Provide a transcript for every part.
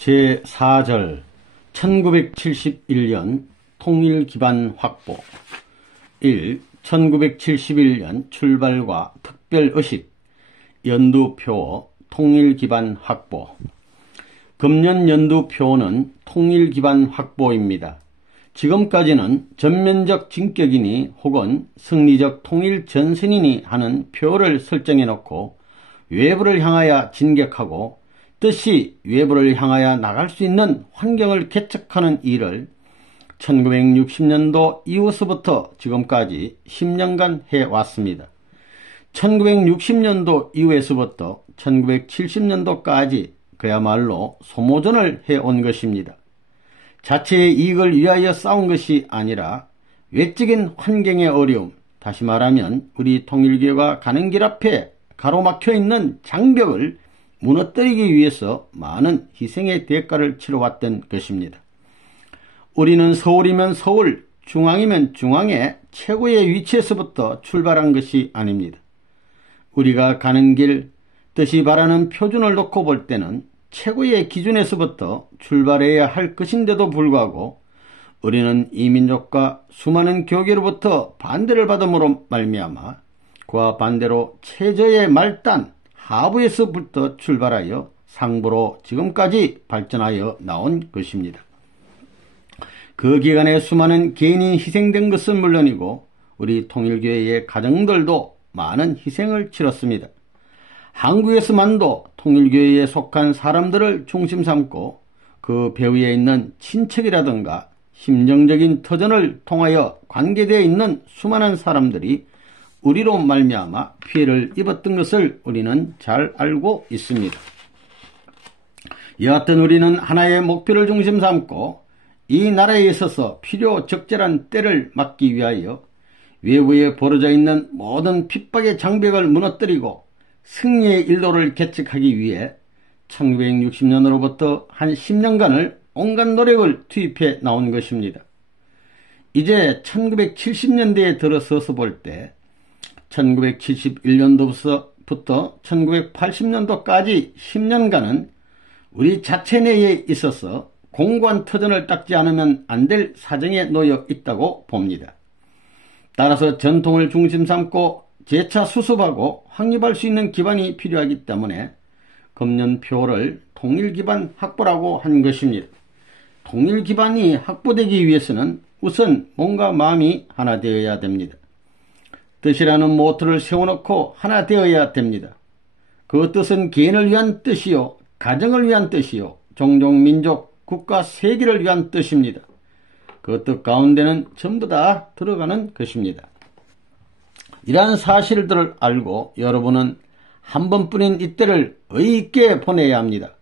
제4절 1971년 통일기반 확보 1. 1971년 출발과 특별의식 연두표 통일기반 확보. 금년 연두표는 통일기반 확보입니다. 지금까지는 전면적 진격이니 혹은 승리적 통일전선이니 하는 표를 설정해 놓고 외부를 향하여 진격하고 뜻이 외부를 향하여 나갈 수 있는 환경을 개척하는 일을 1960년도 이후서부터 지금까지 10년간 해왔습니다. 1960년도 이후에서부터 1970년도까지 그야말로 소모전을 해온 것입니다. 자체의 이익을 위하여 싸운 것이 아니라 외적인 환경의 어려움, 다시 말하면 우리 통일교회가 가는 길 앞에 가로막혀 있는 장벽을 무너뜨리기 위해서 많은 희생의 대가를 치러왔던 것입니다. 우리는 서울이면 서울, 중앙이면 중앙의 최고의 위치에서부터 출발한 것이 아닙니다. 우리가 가는 길, 뜻이 바라는 표준을 놓고 볼 때는 최고의 기준에서부터 출발해야 할 것인데도 불구하고 우리는 이 민족과 수많은 교계로부터 반대를 받음으로 말미암아 그와 반대로 최저의 말단, 하부에서부터 출발하여 상부로 지금까지 발전하여 나온 것입니다. 그 기간에 수많은 개인이 희생된 것은 물론이고 우리 통일교회의 가정들도 많은 희생을 치렀습니다. 한국에서만도 통일교회에 속한 사람들을 중심 삼고 그 배후에 있는 친척이라든가 심정적인 터전을 통하여 관계되어 있는 수많은 사람들이 우리로 말미암아 피해를 입었던 것을 우리는 잘 알고 있습니다. 여하튼 우리는 하나의 목표를 중심 삼고 이 나라에 있어서 필요 적절한 때를 막기 위하여 외부에 벌어져 있는 모든 핍박의 장벽을 무너뜨리고 승리의 일로를 개척하기 위해 1960년으로부터 한 10년간을 온갖 노력을 투입해 나온 것입니다. 이제 1970년대에 들어서서 볼 때 1971년도부터 1980년도까지 10년간은 우리 자체 내에 있어서 공고한 터전을 닦지 않으면 안 될 사정에 놓여 있다고 봅니다. 따라서 전통을 중심 삼고 재차 수습하고 확립할 수 있는 기반이 필요하기 때문에 금년표를 통일기반 확보라고 한 것입니다. 통일기반이 확보되기 위해서는 우선 몸과 마음이 하나 되어야 됩니다. 뜻이라는 모토를 세워놓고 하나 되어야 됩니다. 그 뜻은 개인을 위한 뜻이요, 가정을 위한 뜻이요, 종종 민족, 국가, 세계를 위한 뜻입니다. 그 뜻 가운데는 전부 다 들어가는 것입니다. 이러한 사실들을 알고 여러분은 한 번뿐인 이때를 의의 있게 보내야 합니다.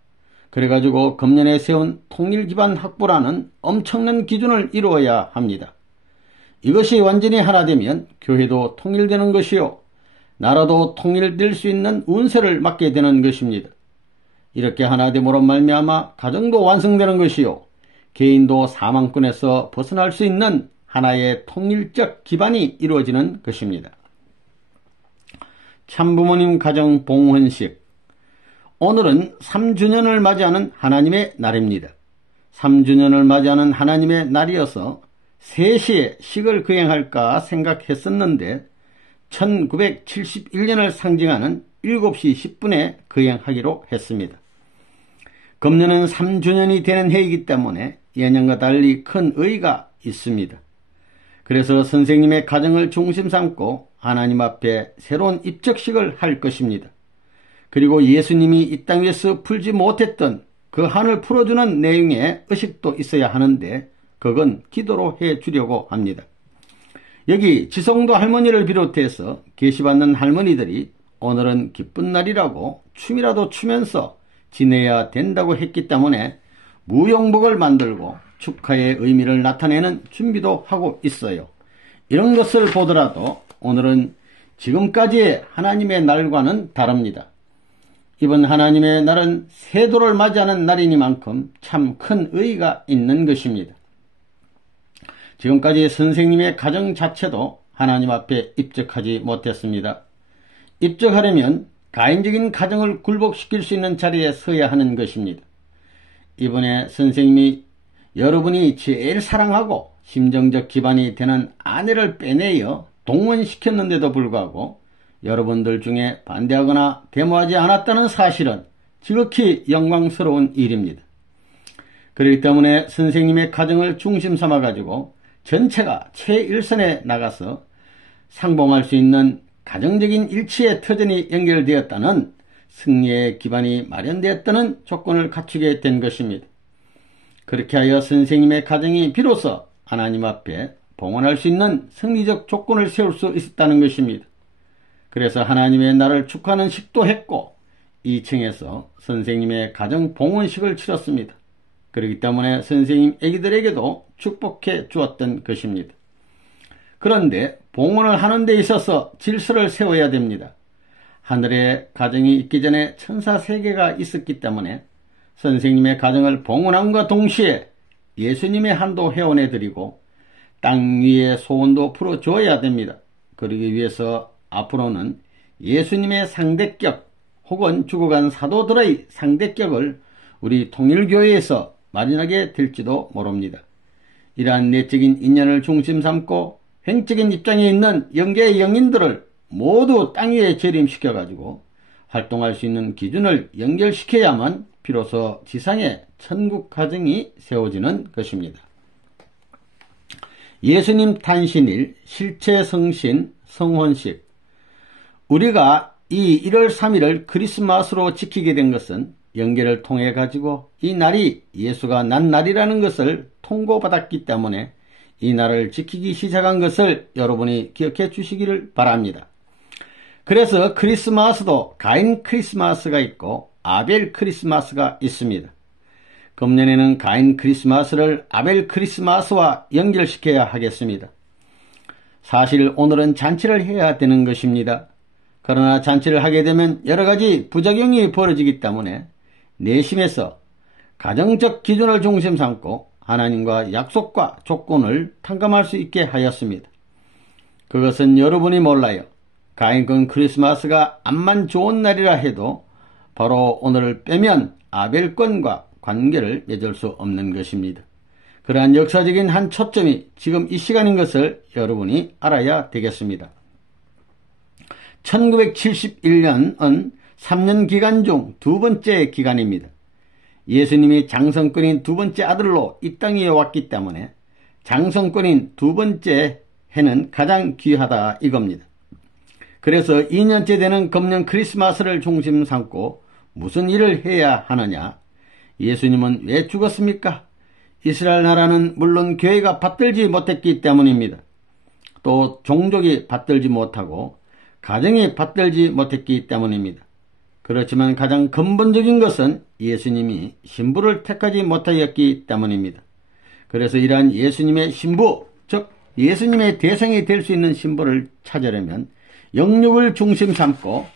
그래가지고 금년에 세운 통일기반 확보라는 엄청난 기준을 이루어야 합니다. 이것이 완전히 하나 되면 교회도 통일되는 것이요, 나라도 통일될 수 있는 운세를 맞게 되는 것입니다. 이렇게 하나됨으로 말미암아 가정도 완성되는 것이요, 개인도 사망권에서 벗어날 수 있는 하나의 통일적 기반이 이루어지는 것입니다. 참부모님 가정 봉헌식. 오늘은 3주년을 맞이하는 하나님의 날입니다. 3주년을 맞이하는 하나님의 날이어서 3시에 식을 거행할까 생각했었는데 1971년을 상징하는 7시 10분에 거행하기로 했습니다. 금년은 3주년이 되는 해이기 때문에 예년과 달리 큰 의의가 있습니다. 그래서 선생님의 가정을 중심 삼고 하나님 앞에 새로운 입적식을 할 것입니다. 그리고 예수님이 이 땅 위에서 풀지 못했던 그 한을 풀어주는 내용의 의식도 있어야 하는데 그건 기도로 해주려고 합니다. 여기 지성도 할머니를 비롯해서 계시받는 할머니들이 오늘은 기쁜 날이라고 춤이라도 추면서 지내야 된다고 했기 때문에 무용복을 만들고 축하의 의미를 나타내는 준비도 하고 있어요. 이런 것을 보더라도 오늘은 지금까지의 하나님의 날과는 다릅니다. 이번 하나님의 날은 세도를 맞이하는 날이니만큼 참 큰 의의가 있는 것입니다. 지금까지 선생님의 가정 자체도 하나님 앞에 입적하지 못했습니다. 입적하려면 가인적인 가정을 굴복시킬 수 있는 자리에 서야 하는 것입니다. 이번에 선생님이 여러분이 제일 사랑하고 심정적 기반이 되는 아내를 빼내어 동원시켰는데도 불구하고 여러분들 중에 반대하거나 데모하지 않았다는 사실은 지극히 영광스러운 일입니다. 그렇기 때문에 선생님의 가정을 중심 삼아가지고 전체가 최일선에 나가서 상봉할 수 있는 가정적인 일치의 터전이 연결되었다는 승리의 기반이 마련되었다는 조건을 갖추게 된 것입니다. 그렇게 하여 선생님의 가정이 비로소 하나님 앞에 봉헌할 수 있는 승리적 조건을 세울 수 있었다는 것입니다. 그래서 하나님의 날을 축하하는 식도 했고 2층에서 선생님의 가정 봉헌식을 치렀습니다. 그렇기 때문에 선생님 애기들에게도 축복해 주었던 것입니다. 그런데 봉헌을 하는 데 있어서 질서를 세워야 됩니다. 하늘에 가정이 있기 전에 천사 세계가 있었기 때문에 선생님의 가정을 봉헌함과 동시에 예수님의 한도 회원해드리고 땅 위의 소원도 풀어줘야 됩니다. 그러기 위해서 앞으로는 예수님의 상대격 혹은 죽어간 사도들의 상대격을 우리 통일교회에서 마련하게 될지도 모릅니다. 이러한 내적인 인연을 중심 삼고 횡적인 입장에 있는 영계의 영인들을 모두 땅 위에 재림시켜가지고 활동할 수 있는 기준을 연결시켜야만 비로소 지상에 천국 가정이 세워지는 것입니다. 예수님 탄신일, 실체 성신, 성혼식. 우리가 이 1월 3일을 크리스마스로 지키게 된 것은 연계를 통해 가지고 이 날이 예수가 난 날이라는 것을 통고받았기 때문에 이 날을 지키기 시작한 것을 여러분이 기억해 주시기를 바랍니다. 그래서 크리스마스도 가인 크리스마스가 있고 아벨 크리스마스가 있습니다. 금년에는 가인 크리스마스를 아벨 크리스마스와 연결시켜야 하겠습니다. 사실 오늘은 잔치를 해야 되는 것입니다. 그러나 잔치를 하게 되면 여러가지 부작용이 벌어지기 때문에 내심에서 가정적 기준을 중심 삼고 하나님과 약속과 조건을 탕감할 수 있게 하였습니다. 그것은 여러분이 몰라요. 가인권 크리스마스가 암만 좋은 날이라 해도 바로 오늘을 빼면 아벨권과 관계를 맺을 수 없는 것입니다. 그러한 역사적인 한 초점이 지금 이 시간인 것을 여러분이 알아야 되겠습니다. 1971년은 3년 기간 중 두 번째 기간입니다. 예수님이 장성권인 두 번째 아들로 이 땅에 왔기 때문에 장성권인 두 번째 해는 가장 귀하다 이겁니다. 그래서 2년째 되는 금년 크리스마스를 중심 삼고 무슨 일을 해야 하느냐? 예수님은 왜 죽었습니까? 이스라엘 나라는 물론 교회가 받들지 못했기 때문입니다. 또 종족이 받들지 못하고 가정이 받들지 못했기 때문입니다. 그렇지만 가장 근본적인 것은 예수님이 신부를 택하지 못하였기 때문입니다. 그래서 이러한 예수님의 신부, 즉 예수님의 대상이 될 수 있는 신부를 찾으려면 영육을 중심 삼고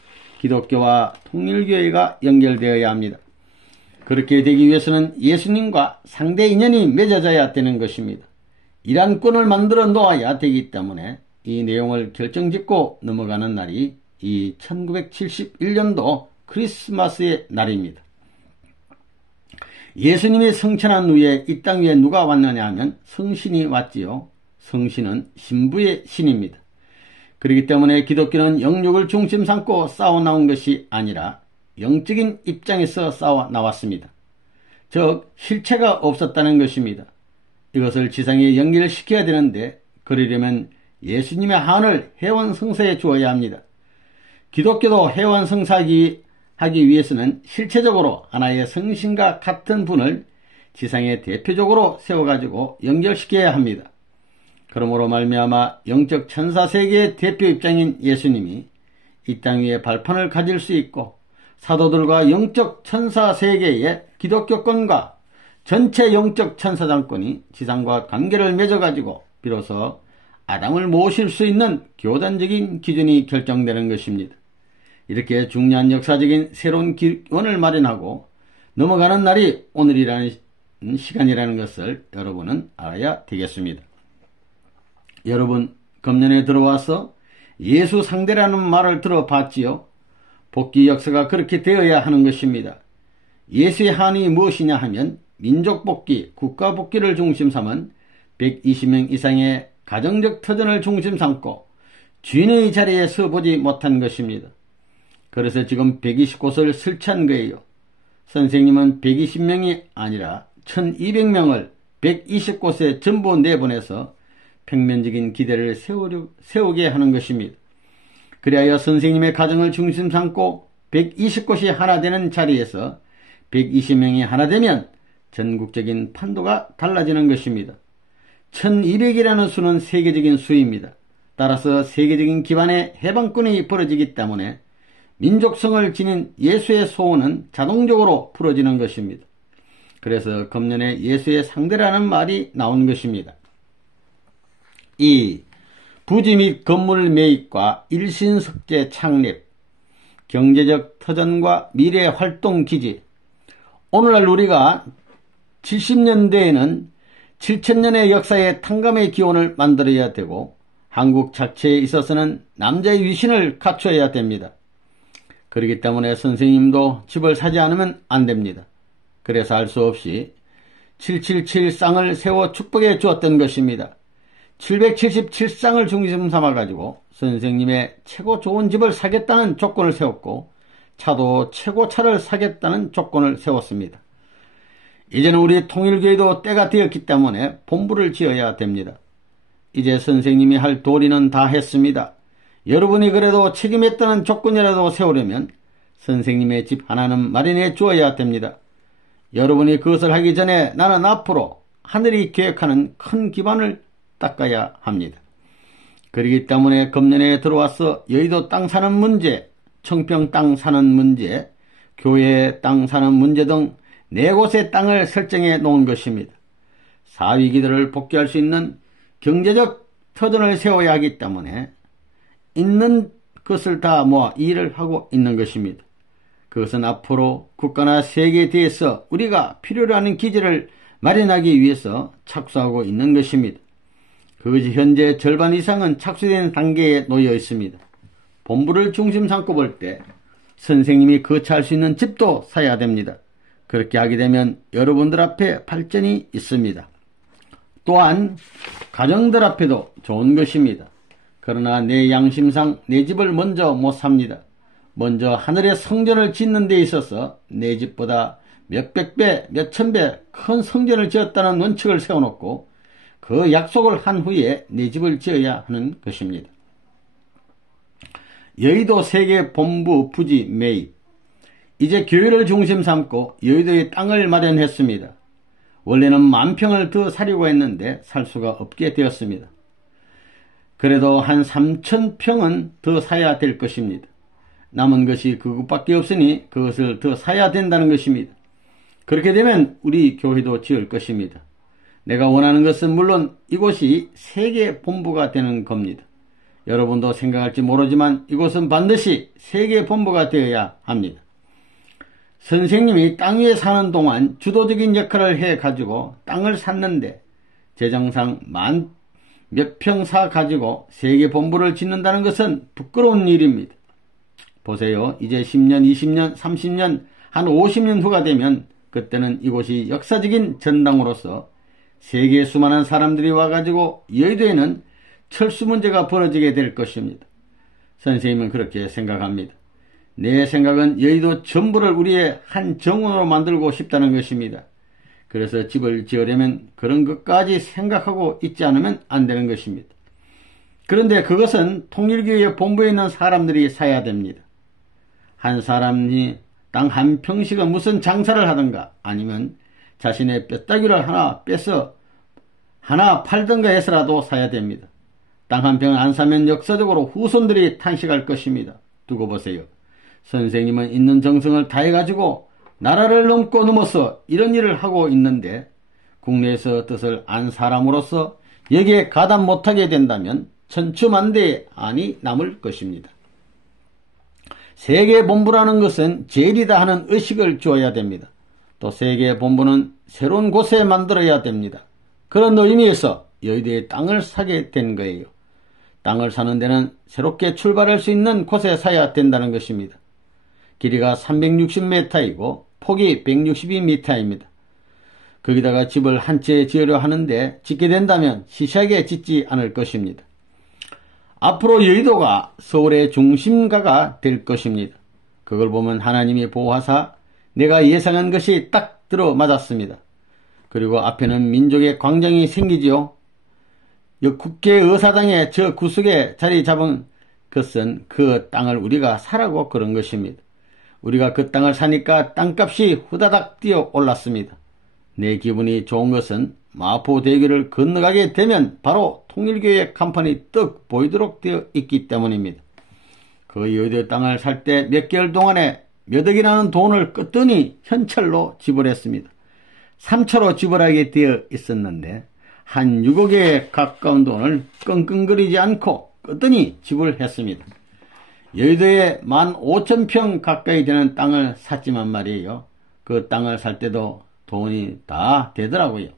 기독교와 통일교회가 연결되어야 합니다. 그렇게 되기 위해서는 예수님과 상대 인연이 맺어져야 되는 것입니다. 이러한 꾼을 만들어 놓아야 되기 때문에 이 내용을 결정짓고 넘어가는 날이 이 1971년도 크리스마스의 날입니다. 예수님이 성천한 후에 이 땅 위에 누가 왔느냐 하면 성신이 왔지요. 성신은 신부의 신입니다. 그렇기 때문에 기독교는 영육을 중심 삼고 싸워 나온 것이 아니라 영적인 입장에서 싸워 나왔습니다. 즉 실체가 없었다는 것입니다. 이것을 지상에 연결시켜야 되는데 그러려면 예수님의 한을 해원성사에 주어야 합니다. 기독교도 해원성사하기 위해서는 실체적으로 하나의 성신과 같은 분을 지상에 대표적으로 세워가지고 연결시켜야 합니다. 그러므로 말미암아 영적 천사세계의 대표 입장인 예수님이 이 땅 위에 발판을 가질 수 있고 사도들과 영적 천사세계의 기독교권과 전체 영적 천사장권이 지상과 관계를 맺어가지고 비로소 아담을 모실 수 있는 교단적인 기준이 결정되는 것입니다. 이렇게 중요한 역사적인 새로운 기원을 마련하고 넘어가는 날이 오늘이라는 시간이라는 것을 여러분은 알아야 되겠습니다. 여러분, 금년에 들어와서 예수 상대라는 말을 들어봤지요? 복귀 역사가 그렇게 되어야 하는 것입니다. 예수의 한이 무엇이냐 하면 민족복귀, 국가복귀를 중심 삼은 120명 이상의 가정적 터전을 중심 삼고 주인의 자리에 서보지 못한 것입니다. 그래서 지금 120곳을 설치한 거예요. 선생님은 120명이 아니라 1200명을 120곳에 전부 내보내서 평면적인 기대를 세우게 하는 것입니다. 그리하여 선생님의 가정을 중심 삼고 120곳이 하나 되는 자리에서 120명이 하나 되면 전국적인 판도가 달라지는 것입니다. 1200이라는 수는 세계적인 수입니다. 따라서 세계적인 기반의 해방권이 벌어지기 때문에 민족성을 지닌 예수의 소원은 자동적으로 풀어지는 것입니다. 그래서 금년에 예수의 상대라는 말이 나온 것입니다. 2. 부지 및 건물 매입과 일신석재 창립, 경제적 터전과 미래 활동 기지. 오늘날 우리가 70년대에는 7000년의 역사의 탕감의 기원을 만들어야 되고 한국 자체에 있어서는 남자의 위신을 갖춰야 됩니다. 그렇기 때문에 선생님도 집을 사지 않으면 안 됩니다. 그래서 할 수 없이 777쌍을 세워 축복해 주었던 것입니다. 777쌍을 중심 삼아가지고 선생님의 최고 좋은 집을 사겠다는 조건을 세웠고 차도 최고 차를 사겠다는 조건을 세웠습니다. 이제는 우리 통일교회도 때가 되었기 때문에 본부를 지어야 됩니다. 이제 선생님이 할 도리는 다 했습니다. 여러분이 그래도 책임했다는 조건이라도 세우려면 선생님의 집 하나는 마련해 주어야 됩니다. 여러분이 그것을 하기 전에 나는 앞으로 하늘이 계획하는 큰 기반을 닦아야 합니다. 그렇기 때문에 금년에 들어와서 여의도 땅 사는 문제, 청평 땅 사는 문제, 교회 땅 사는 문제 등 4곳의 땅을 설정해 놓은 것입니다. 사위기들을 복귀할 수 있는 경제적 터전을 세워야 하기 때문에 있는 것을 다 모아 일을 하고 있는 것입니다. 그것은 앞으로 국가나 세계에 대해서 우리가 필요로 하는 기지를 마련하기 위해서 착수하고 있는 것입니다. 그것이 현재 절반 이상은 착수된 단계에 놓여 있습니다. 본부를 중심 삼고 볼 때 선생님이 거처할 수 있는 집도 사야 됩니다. 그렇게 하게 되면 여러분들 앞에 발전이 있습니다. 또한 가정들 앞에도 좋은 것입니다. 그러나 내 양심상 내 집을 먼저 못 삽니다. 먼저 하늘의 성전을 짓는 데 있어서 내 집보다 몇백 배, 몇천 배 큰 성전을 지었다는 원칙을 세워놓고 그 약속을 한 후에 내 집을 지어야 하는 것입니다. 여의도 세계 본부 부지 매입. 이제 교회를 중심 삼고 여의도에 땅을 마련했습니다. 원래는 10,000평을 더 사려고 했는데 살 수가 없게 되었습니다. 그래도 한 3,000평은 더 사야 될 것입니다. 남은 것이 그것밖에 없으니 그것을 더 사야 된다는 것입니다. 그렇게 되면 우리 교회도 지을 것입니다. 내가 원하는 것은 물론 이곳이 세계 본부가 되는 겁니다. 여러분도 생각할지 모르지만 이곳은 반드시 세계 본부가 되어야 합니다. 선생님이 땅 위에 사는 동안 주도적인 역할을 해가지고 땅을 샀는데 재정상 몇 평 사 가지고 세계 본부를 짓는다는 것은 부끄러운 일입니다. 보세요. 이제 10년, 20년, 30년, 한 50년 후가 되면 그때는 이곳이 역사적인 전당으로서 세계의 수많은 사람들이 와가지고 여의도에는 철수 문제가 벌어지게 될 것입니다. 선생님은 그렇게 생각합니다. 내 생각은 여의도 전부를 우리의 한 정원으로 만들고 싶다는 것입니다. 그래서 집을 지으려면 그런 것까지 생각하고 있지 않으면 안 되는 것입니다. 그런데 그것은 통일교회 본부에 있는 사람들이 사야 됩니다. 한 사람이 땅 한 평씩은 무슨 장사를 하든가 아니면 자신의 뼈다귀를 하나 빼서 하나 팔든가 해서라도 사야 됩니다. 땅 한 평 안 사면 역사적으로 후손들이 탄식할 것입니다. 두고 보세요. 선생님은 있는 정성을 다해가지고 나라를 넘어서 이런 일을 하고 있는데 국내에서 뜻을 안 사람으로서 여기에 가담 못하게 된다면 천추만대의 안이 남을 것입니다. 세계 본부라는 것은 제일이다 하는 의식을 주어야 됩니다. 또 세계 본부는 새로운 곳에 만들어야 됩니다. 그런 의미에서 여의도에 땅을 사게 된 거예요. 땅을 사는 데는 새롭게 출발할 수 있는 곳에 사야 된다는 것입니다. 길이가 360m이고 폭이 162m입니다. 거기다가 집을 한 채 지으려 하는데 짓게 된다면 시시하게 짓지 않을 것입니다. 앞으로 여의도가 서울의 중심가가 될 것입니다. 그걸 보면 하나님이 보호하사 내가 예상한 것이 딱 들어맞았습니다. 그리고 앞에는 민족의 광장이 생기지요. 국회의사당에 저 구석에 자리 잡은 것은 그 땅을 우리가 사라고 그런 것입니다. 우리가 그 땅을 사니까 땅값이 후다닥 뛰어 올랐습니다. 내 기분이 좋은 것은 마포대교를 건너가게 되면 바로 통일교의 간판이 떡 보이도록 되어 있기 때문입니다. 그 여의도 땅을 살 때 몇 개월 동안에 몇 억이라는 돈을 끄더니 현찰로 지불했습니다. 3차로 지불하게 되어 있었는데 한 6억에 가까운 돈을 끙끙거리지 않고 끄더니 지불했습니다. 여의도에 15,000평 가까이 되는 땅을 샀지만 말이에요. 그 땅을 살 때도 돈이 다 되더라고요.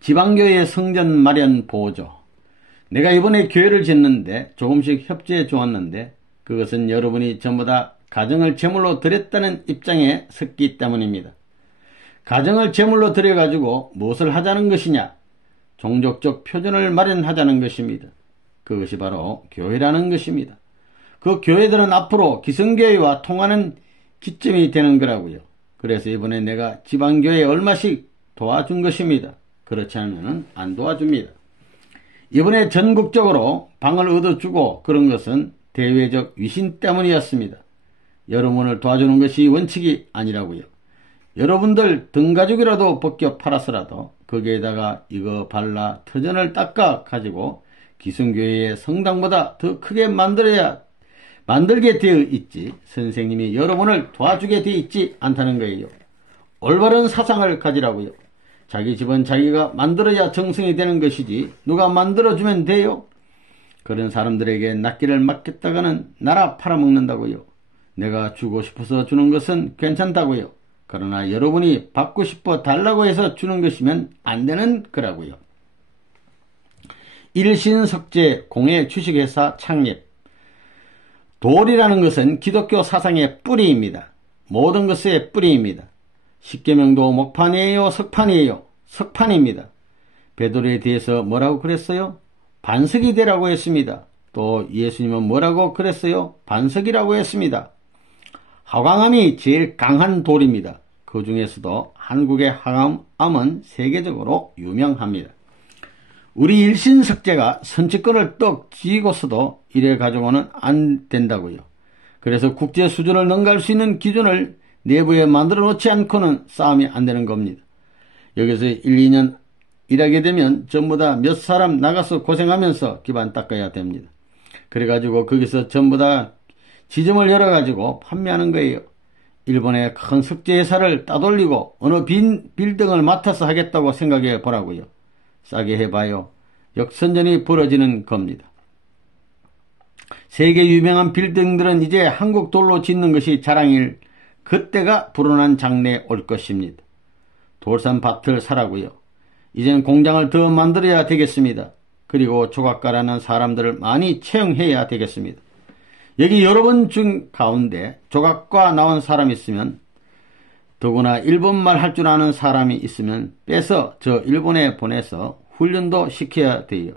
지방교회 성전 마련 보조. 내가 이번에 교회를 짓는데 조금씩 협조해 주었는데 그것은 여러분이 전부 다 가정을 제물로 드렸다는 입장에 섰기 때문입니다. 가정을 제물로 드려가지고 무엇을 하자는 것이냐? 종족적 표준을 마련하자는 것입니다. 그것이 바로 교회라는 것입니다. 그 교회들은 앞으로 기성교회와 통하는 기점이 되는 거라고요. 그래서 이번에 내가 지방교회에 얼마씩 도와준 것입니다. 그렇지 않으면 안 도와줍니다. 이번에 전국적으로 방을 얻어주고 그런 것은 대외적 위신 때문이었습니다. 여러분을 도와주는 것이 원칙이 아니라고요. 여러분들 등가죽이라도 벗겨 팔아서라도 거기에다가 이거 발라 터전을 닦아 가지고 기성교회의 성당보다 더 크게 만들게 되어 있지 선생님이 여러분을 도와주게 되어 있지 않다는 거예요. 올바른 사상을 가지라고요. 자기 집은 자기가 만들어야 정성이 되는 것이지 누가 만들어주면 돼요? 그런 사람들에게 낫기를 맡겼다가는 나라 팔아먹는다고요. 내가 주고 싶어서 주는 것은 괜찮다고요. 그러나 여러분이 받고 싶어 달라고 해서 주는 것이면 안 되는 거라고요. 일신석재 공예 주식회사 창립. 도리라는 것은 기독교 사상의 뿌리입니다. 모든 것의 뿌리입니다. 십계명도 목판이에요? 석판이에요? 석판입니다. 베드로에 대해서 뭐라고 그랬어요? 반석이 되라고 했습니다. 또 예수님은 뭐라고 그랬어요? 반석이라고 했습니다. 화강암이 제일 강한 돌입니다. 그 중에서도 한국의 화강암은 세계적으로 유명합니다. 우리 일신석재가 선취권을 떡 쥐고서도 이래 가지고는 안 된다고요. 그래서 국제 수준을 능가할 수 있는 기준을 내부에 만들어 놓지 않고는 싸움이 안 되는 겁니다. 여기서 1, 2년 일하게 되면 전부 다 몇 사람 나가서 고생하면서 기반 닦아야 됩니다. 그래가지고 거기서 전부 다 지점을 열어가지고 판매하는 거예요. 일본의 큰 석재회사를 따돌리고 어느 빈 빌딩을 맡아서 하겠다고 생각해 보라고요. 싸게 해봐요. 역선전이 벌어지는 겁니다. 세계 유명한 빌딩들은 이제 한국 돌로 짓는 것이 자랑일 그때가 불어난 장래에 올 것입니다. 돌산밭을 사라고요. 이제는 공장을 더 만들어야 되겠습니다. 그리고 조각가라는 사람들을 많이 채용해야 되겠습니다. 여기 여러분 중 가운데 조각과 나온 사람이 있으면 더구나 일본말 할 줄 아는 사람이 있으면 빼서 저 일본에 보내서 훈련도 시켜야 돼요.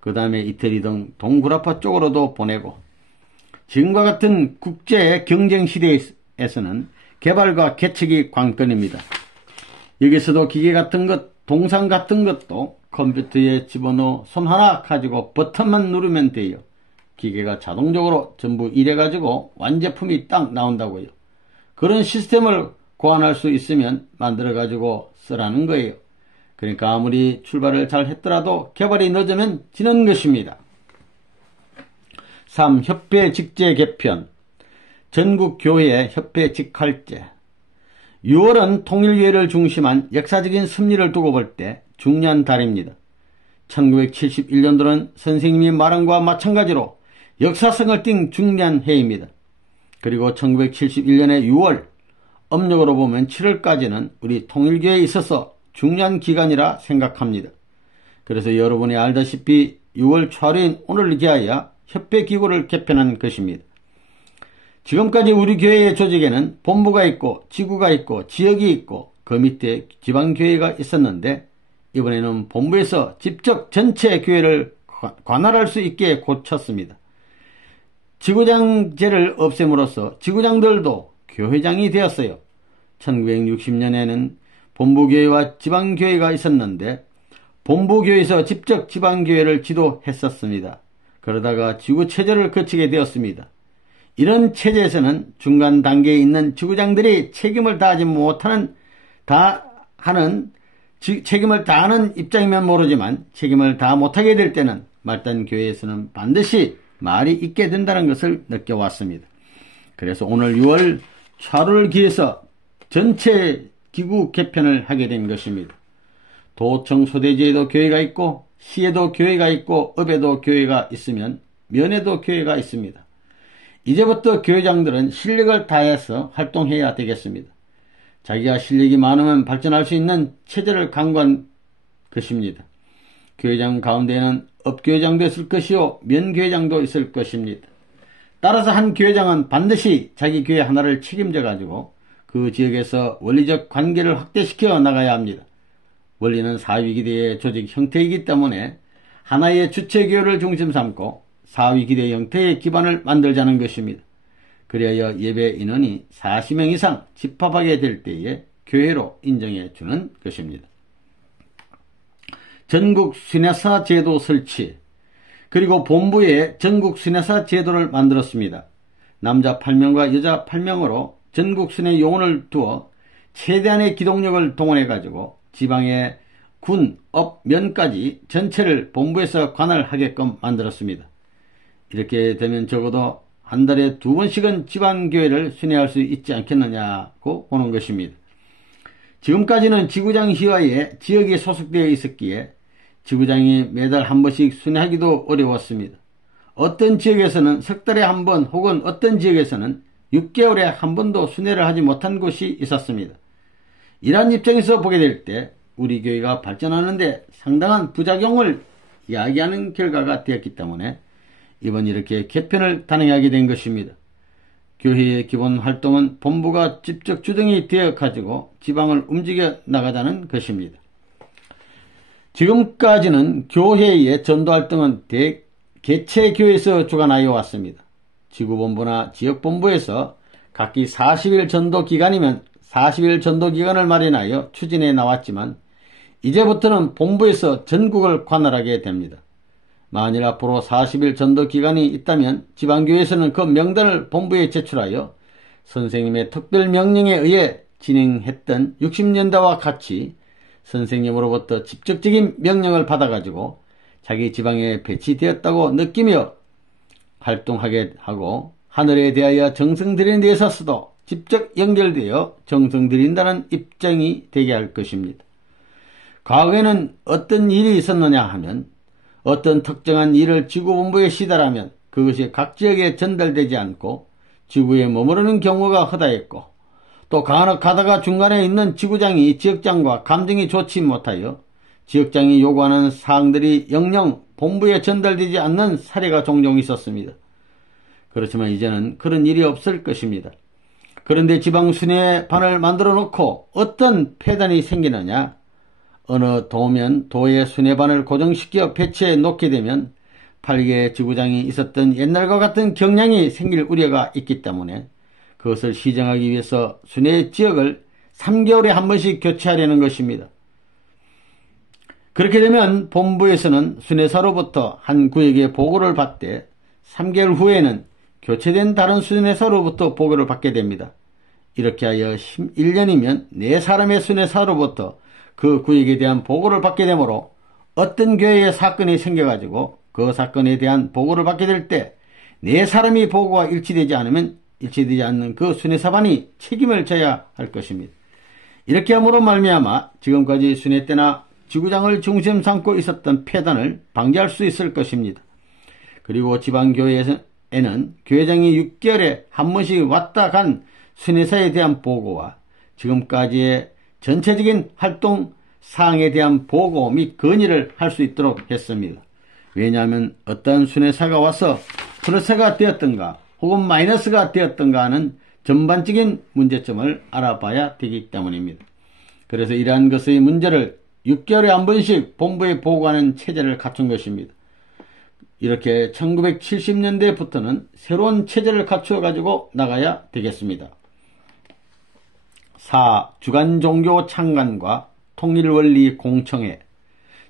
그 다음에 이태리 등 동구라파 쪽으로도 보내고 지금과 같은 국제 경쟁 시대에서는 개발과 개척이 관건입니다. 여기서도 기계 같은 것, 동상 같은 것도 컴퓨터에 집어넣어 손 하나 가지고 버튼만 누르면 돼요. 기계가 자동적으로 전부 일해가지고 완제품이 딱 나온다고요. 그런 시스템을 고안할 수 있으면 만들어가지고 쓰라는 거예요. 그러니까 아무리 출발을 잘 했더라도 개발이 늦으면 지는 것입니다. 3. 협회 직제 개편. 전국교회 협회 직할제. 6월은 통일교회를 중심한 역사적인 섭리를 두고 볼 때 중요한 달입니다. 1971년도는 선생님이 말한 것과 마찬가지로 역사성을 띈 중요한 해입니다. 그리고 1971년의 6월, 음력으로 보면 7월까지는 우리 통일교회에 있어서 중요한 기간이라 생각합니다. 그래서 여러분이 알다시피 6월 초하루인 오늘을 기하여 협회기구를 개편한 것입니다. 지금까지 우리 교회의 조직에는 본부가 있고 지구가 있고 지역이 있고 그 밑에 지방교회가 있었는데 이번에는 본부에서 직접 전체 교회를 관할할 수 있게 고쳤습니다. 지구장제를 없앰으로써 지구장들도 교회장이 되었어요. 1960년에는 본부교회와 지방교회가 있었는데 본부교회에서 직접 지방교회를 지도했었습니다. 그러다가 지구체제를 거치게 되었습니다. 이런 체제에서는 중간 단계에 있는 지구장들이 책임을 다하지 못하는 책임을 다하는 입장이면 모르지만 책임을 다 못하게 될 때는 말단 교회에서는 반드시 말이 있게 된다는 것을 느껴왔습니다. 그래서 오늘 6월 차를 기해서 전체 기구 개편을 하게 된 것입니다. 도청 소대지에도 교회가 있고 시에도 교회가 있고 읍에도 교회가 있으면 면에도 교회가 있습니다. 이제부터 교회장들은 실력을 다해서 활동해야 되겠습니다. 자기가 실력이 많으면 발전할 수 있는 체제를 강구한 것입니다. 교회장 가운데에는 읍교회장도 있을 것이요 면교회장도 있을 것입니다. 따라서 한 교회장은 반드시 자기 교회 하나를 책임져 가지고 그 지역에서 원리적 관계를 확대시켜 나가야 합니다. 원리는 사위기대의 조직 형태이기 때문에 하나의 주체교회를 중심 삼고 사위기대 형태의 기반을 만들자는 것입니다. 그리하여 예배 인원이 40명 이상 집합하게 될 때에 교회로 인정해 주는 것입니다. 전국 순회사 제도 설치, 그리고 본부에 전국 순회사 제도를 만들었습니다. 남자 8명과 여자 8명으로 전국 순회 요원을 두어 최대한의 기동력을 동원해 가지고 지방의 군, 업, 면까지 전체를 본부에서 관할하게끔 만들었습니다. 이렇게 되면 적어도 한 달에 2번씩은 지방교회를 순회할 수 있지 않겠느냐고 보는 것입니다. 지금까지는 지구장 희화에 지역이 소속되어 있었기에 지구장이 매달 한 번씩 순회하기도 어려웠습니다. 어떤 지역에서는 석 달에 한 번 혹은 어떤 지역에서는 6개월에 한 번도 순회를 하지 못한 곳이 있었습니다. 이러한 입장에서 보게 될 때 우리 교회가 발전하는데 상당한 부작용을 이야기하는 결과가 되었기 때문에 이번 이렇게 개편을 단행하게 된 것입니다. 교회의 기본 활동은 본부가 직접 주동이 되어 가지고 지방을 움직여 나가자는 것입니다. 지금까지는 교회의 전도활동은 개체교회에서 주관하여 왔습니다. 지구본부나 지역본부에서 각기 40일 전도기간이면 40일 전도기간을 마련하여 추진해 나왔지만 이제부터는 본부에서 전국을 관할하게 됩니다. 만일 앞으로 40일 전도기간이 있다면 지방교회에서는 그 명단을 본부에 제출하여 선생님의 특별명령에 의해 진행했던 60년대와 같이 선생님으로부터 직접적인 명령을 받아가지고 자기 지방에 배치되었다고 느끼며 활동하게 하고 하늘에 대하여 정성 들이는 데 있어서도 직접 연결되어 정성 들인다는 입장이 되게 할 것입니다. 과거에는 어떤 일이 있었느냐 하면 어떤 특정한 일을 지구본부에 시달하면 그것이 각 지역에 전달되지 않고 지구에 머무르는 경우가 허다했고 또 간혹 가다가 중간에 있는 지구장이 지역장과 감정이 좋지 못하여 지역장이 요구하는 사항들이 영영 본부에 전달되지 않는 사례가 종종 있었습니다. 그렇지만 이제는 그런 일이 없을 것입니다. 그런데 지방순회반을 만들어 놓고 어떤 폐단이 생기느냐, 어느 도면 도의 순회반을 고정시켜 배치해 놓게 되면 8개의 지구장이 있었던 옛날과 같은 경향이 생길 우려가 있기 때문에 그것을 시정하기 위해서 순회 지역을 3개월에 한 번씩 교체하려는 것입니다. 그렇게 되면 본부에서는 순회사로부터 한 구역에 보고를 받되 3개월 후에는 교체된 다른 순회사로부터 보고를 받게 됩니다. 이렇게 하여 1년이면 4사람의 순회사로부터 그 구역에 대한 보고를 받게 되므로 어떤 교회에 사건이 생겨가지고 그 사건에 대한 보고를 받게 될 때 4사람이 보고가 일치되지 않는 그 순회사반이 책임을 져야 할 것입니다. 이렇게 함으로 말미암아 지금까지 순회 때나 지구장을 중심 삼고 있었던 폐단을 방지할 수 있을 것입니다. 그리고 지방교회에는 교회장이 6개월에 한 번씩 왔다 간 순회사에 대한 보고와 지금까지의 전체적인 활동 사항에 대한 보고 및 건의를 할 수 있도록 했습니다. 왜냐하면 어떤 순회사가 와서 플러스가 되었던가 혹은 마이너스가 되었던가 하는 전반적인 문제점을 알아봐야 되기 때문입니다. 그래서 이러한 것의 문제를 6개월에 한 번씩 본부에 보고하는 체제를 갖춘 것입니다. 이렇게 1970년대부터는 새로운 체제를 갖추어 가지고 나가야 되겠습니다. 4. 주간종교 창간과 통일원리 공청회.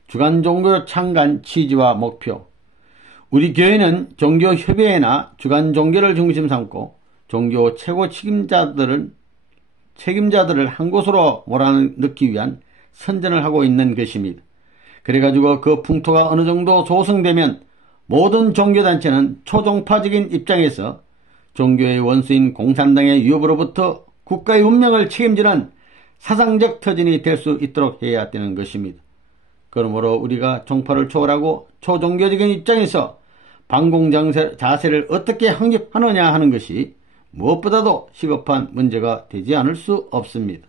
주간종교 창간 취지와 목표. 우리 교회는 종교협의회나 주간종교를 중심 삼고 종교 최고 책임자들을 한 곳으로 몰아넣기 위한 선전을 하고 있는 것입니다. 그래가지고 그 풍토가 어느 정도 조성되면 모든 종교단체는 초종파적인 입장에서 종교의 원수인 공산당의 위협으로부터 국가의 운명을 책임지는 사상적 터전이 될 수 있도록 해야 되는 것입니다. 그러므로 우리가 종파를 초월하고 초종교적인 입장에서 반공자세를 어떻게 확립하느냐 하는 것이 무엇보다도 시급한 문제가 되지 않을 수 없습니다.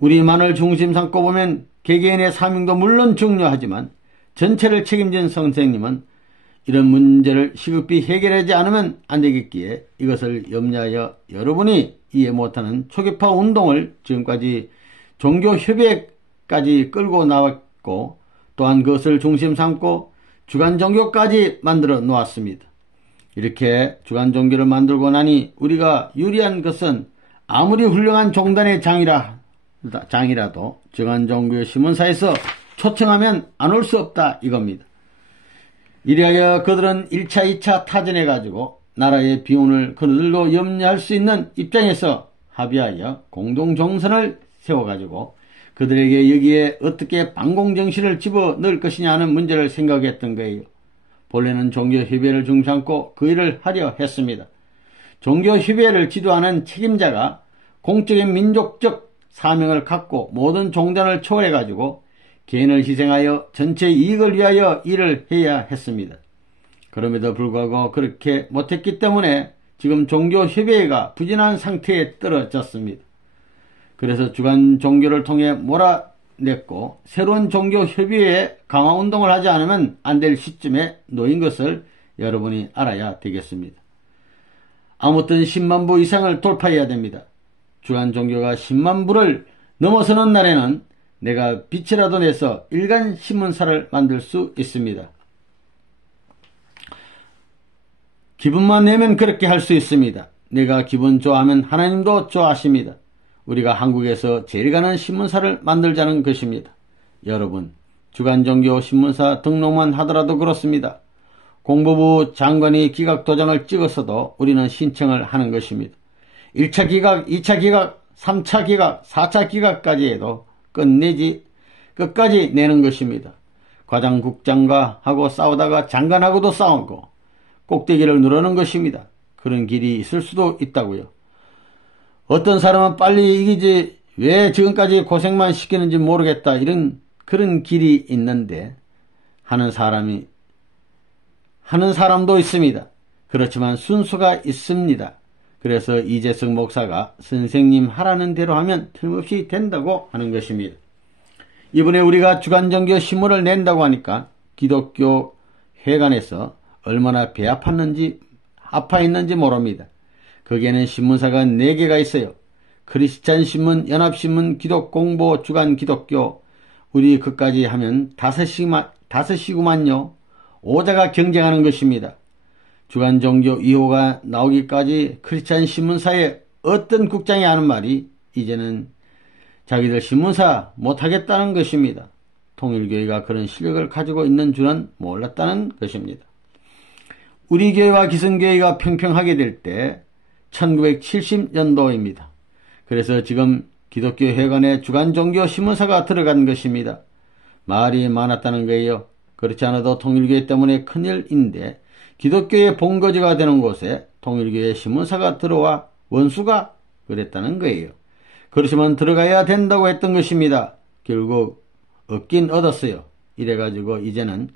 우리만을 중심 삼고 보면 개개인의 사명도 물론 중요하지만 전체를 책임진 선생님은 이런 문제를 시급히 해결하지 않으면 안 되겠기에 이것을 염려하여 여러분이 이해 못하는 초계파 운동을 지금까지 종교협의회까지 끌고 나왔고 또한 그것을 중심 삼고 주간종교까지 만들어 놓았습니다. 이렇게 주간종교를 만들고 나니 우리가 유리한 것은 아무리 훌륭한 종단의 장이라도 주간종교 신문사에서 초청하면 안 올 수 없다 이겁니다. 이래야 그들은 1차, 2차 타전해가지고 나라의 비운을 그들도 염려할 수 있는 입장에서 합의하여 공동정선을 세워가지고 그들에게 여기에 어떻게 반공정신을 집어넣을 것이냐 하는 문제를 생각했던 거예요. 본래는 종교협의회를 중심삼고 그 일을 하려 했습니다. 종교협의회를 지도하는 책임자가 공적인 민족적 사명을 갖고 모든 종단을 초월해가지고 개인을 희생하여 전체 이익을 위하여 일을 해야 했습니다. 그럼에도 불구하고 그렇게 못했기 때문에 지금 종교협의회가 부진한 상태에 떨어졌습니다. 그래서 주간 종교를 통해 몰아냈고 새로운 종교협의회에 강화운동을 하지 않으면 안 될 시점에 놓인 것을 여러분이 알아야 되겠습니다. 아무튼 10만 부 이상을 돌파해야 됩니다. 주간 종교가 10만 부를 넘어서는 날에는 내가 빛이라도 내서 일간 신문사를 만들 수 있습니다. 기분만 내면 그렇게 할 수 있습니다. 내가 기분 좋아하면 하나님도 좋아하십니다. 우리가 한국에서 제일 가는 신문사를 만들자는 것입니다. 여러분, 주간종교 신문사 등록만 하더라도 그렇습니다. 공보부 장관이 기각도장을 찍었어도 우리는 신청을 하는 것입니다. 1차 기각, 2차 기각, 3차 기각, 4차 기각까지 해도 끝까지 내는 것입니다. 과장국장과 하고 싸우다가 장관하고도 싸우고 꼭대기를 누르는 것입니다. 그런 길이 있을 수도 있다고요. 어떤 사람은 빨리 이기지 왜 지금까지 고생만 시키는지 모르겠다 이런 그런 길이 있는데 하는 사람도 있습니다. 그렇지만 순서가 있습니다. 그래서 이재석 목사가 선생님 하라는 대로 하면 틀림없이 된다고 하는 것입니다. 이번에 우리가 주간종교 신문을 낸다고 하니까 기독교 회관에서 얼마나 배 아파있는지 모릅니다. 거기에는 신문사가 4개가 있어요. 크리스찬 신문, 연합신문, 기독공보, 주간 기독교. 우리 그까지 하면 5이구만요. 5자가 경쟁하는 것입니다. 주간종교 2호가 나오기까지 크리스찬 신문사의 어떤 국장이 하는 말이 이제는 자기들 신문사 못하겠다는 것입니다. 통일교회가 그런 실력을 가지고 있는 줄은 몰랐다는 것입니다. 우리 교회와 기성교회가 평평하게 될 때 1970년도입니다. 그래서 지금 기독교 회관에 주간종교 신문사가 들어간 것입니다. 말이 많았다는 거예요. 그렇지 않아도 통일교회 때문에 큰일인데 기독교의 본거지가 되는 곳에 통일교회 신문사가 들어와 원수가 그랬다는 거예요. 그렇지만 들어가야 된다고 했던 것입니다. 결국 얻긴 얻었어요. 이래가지고 이제는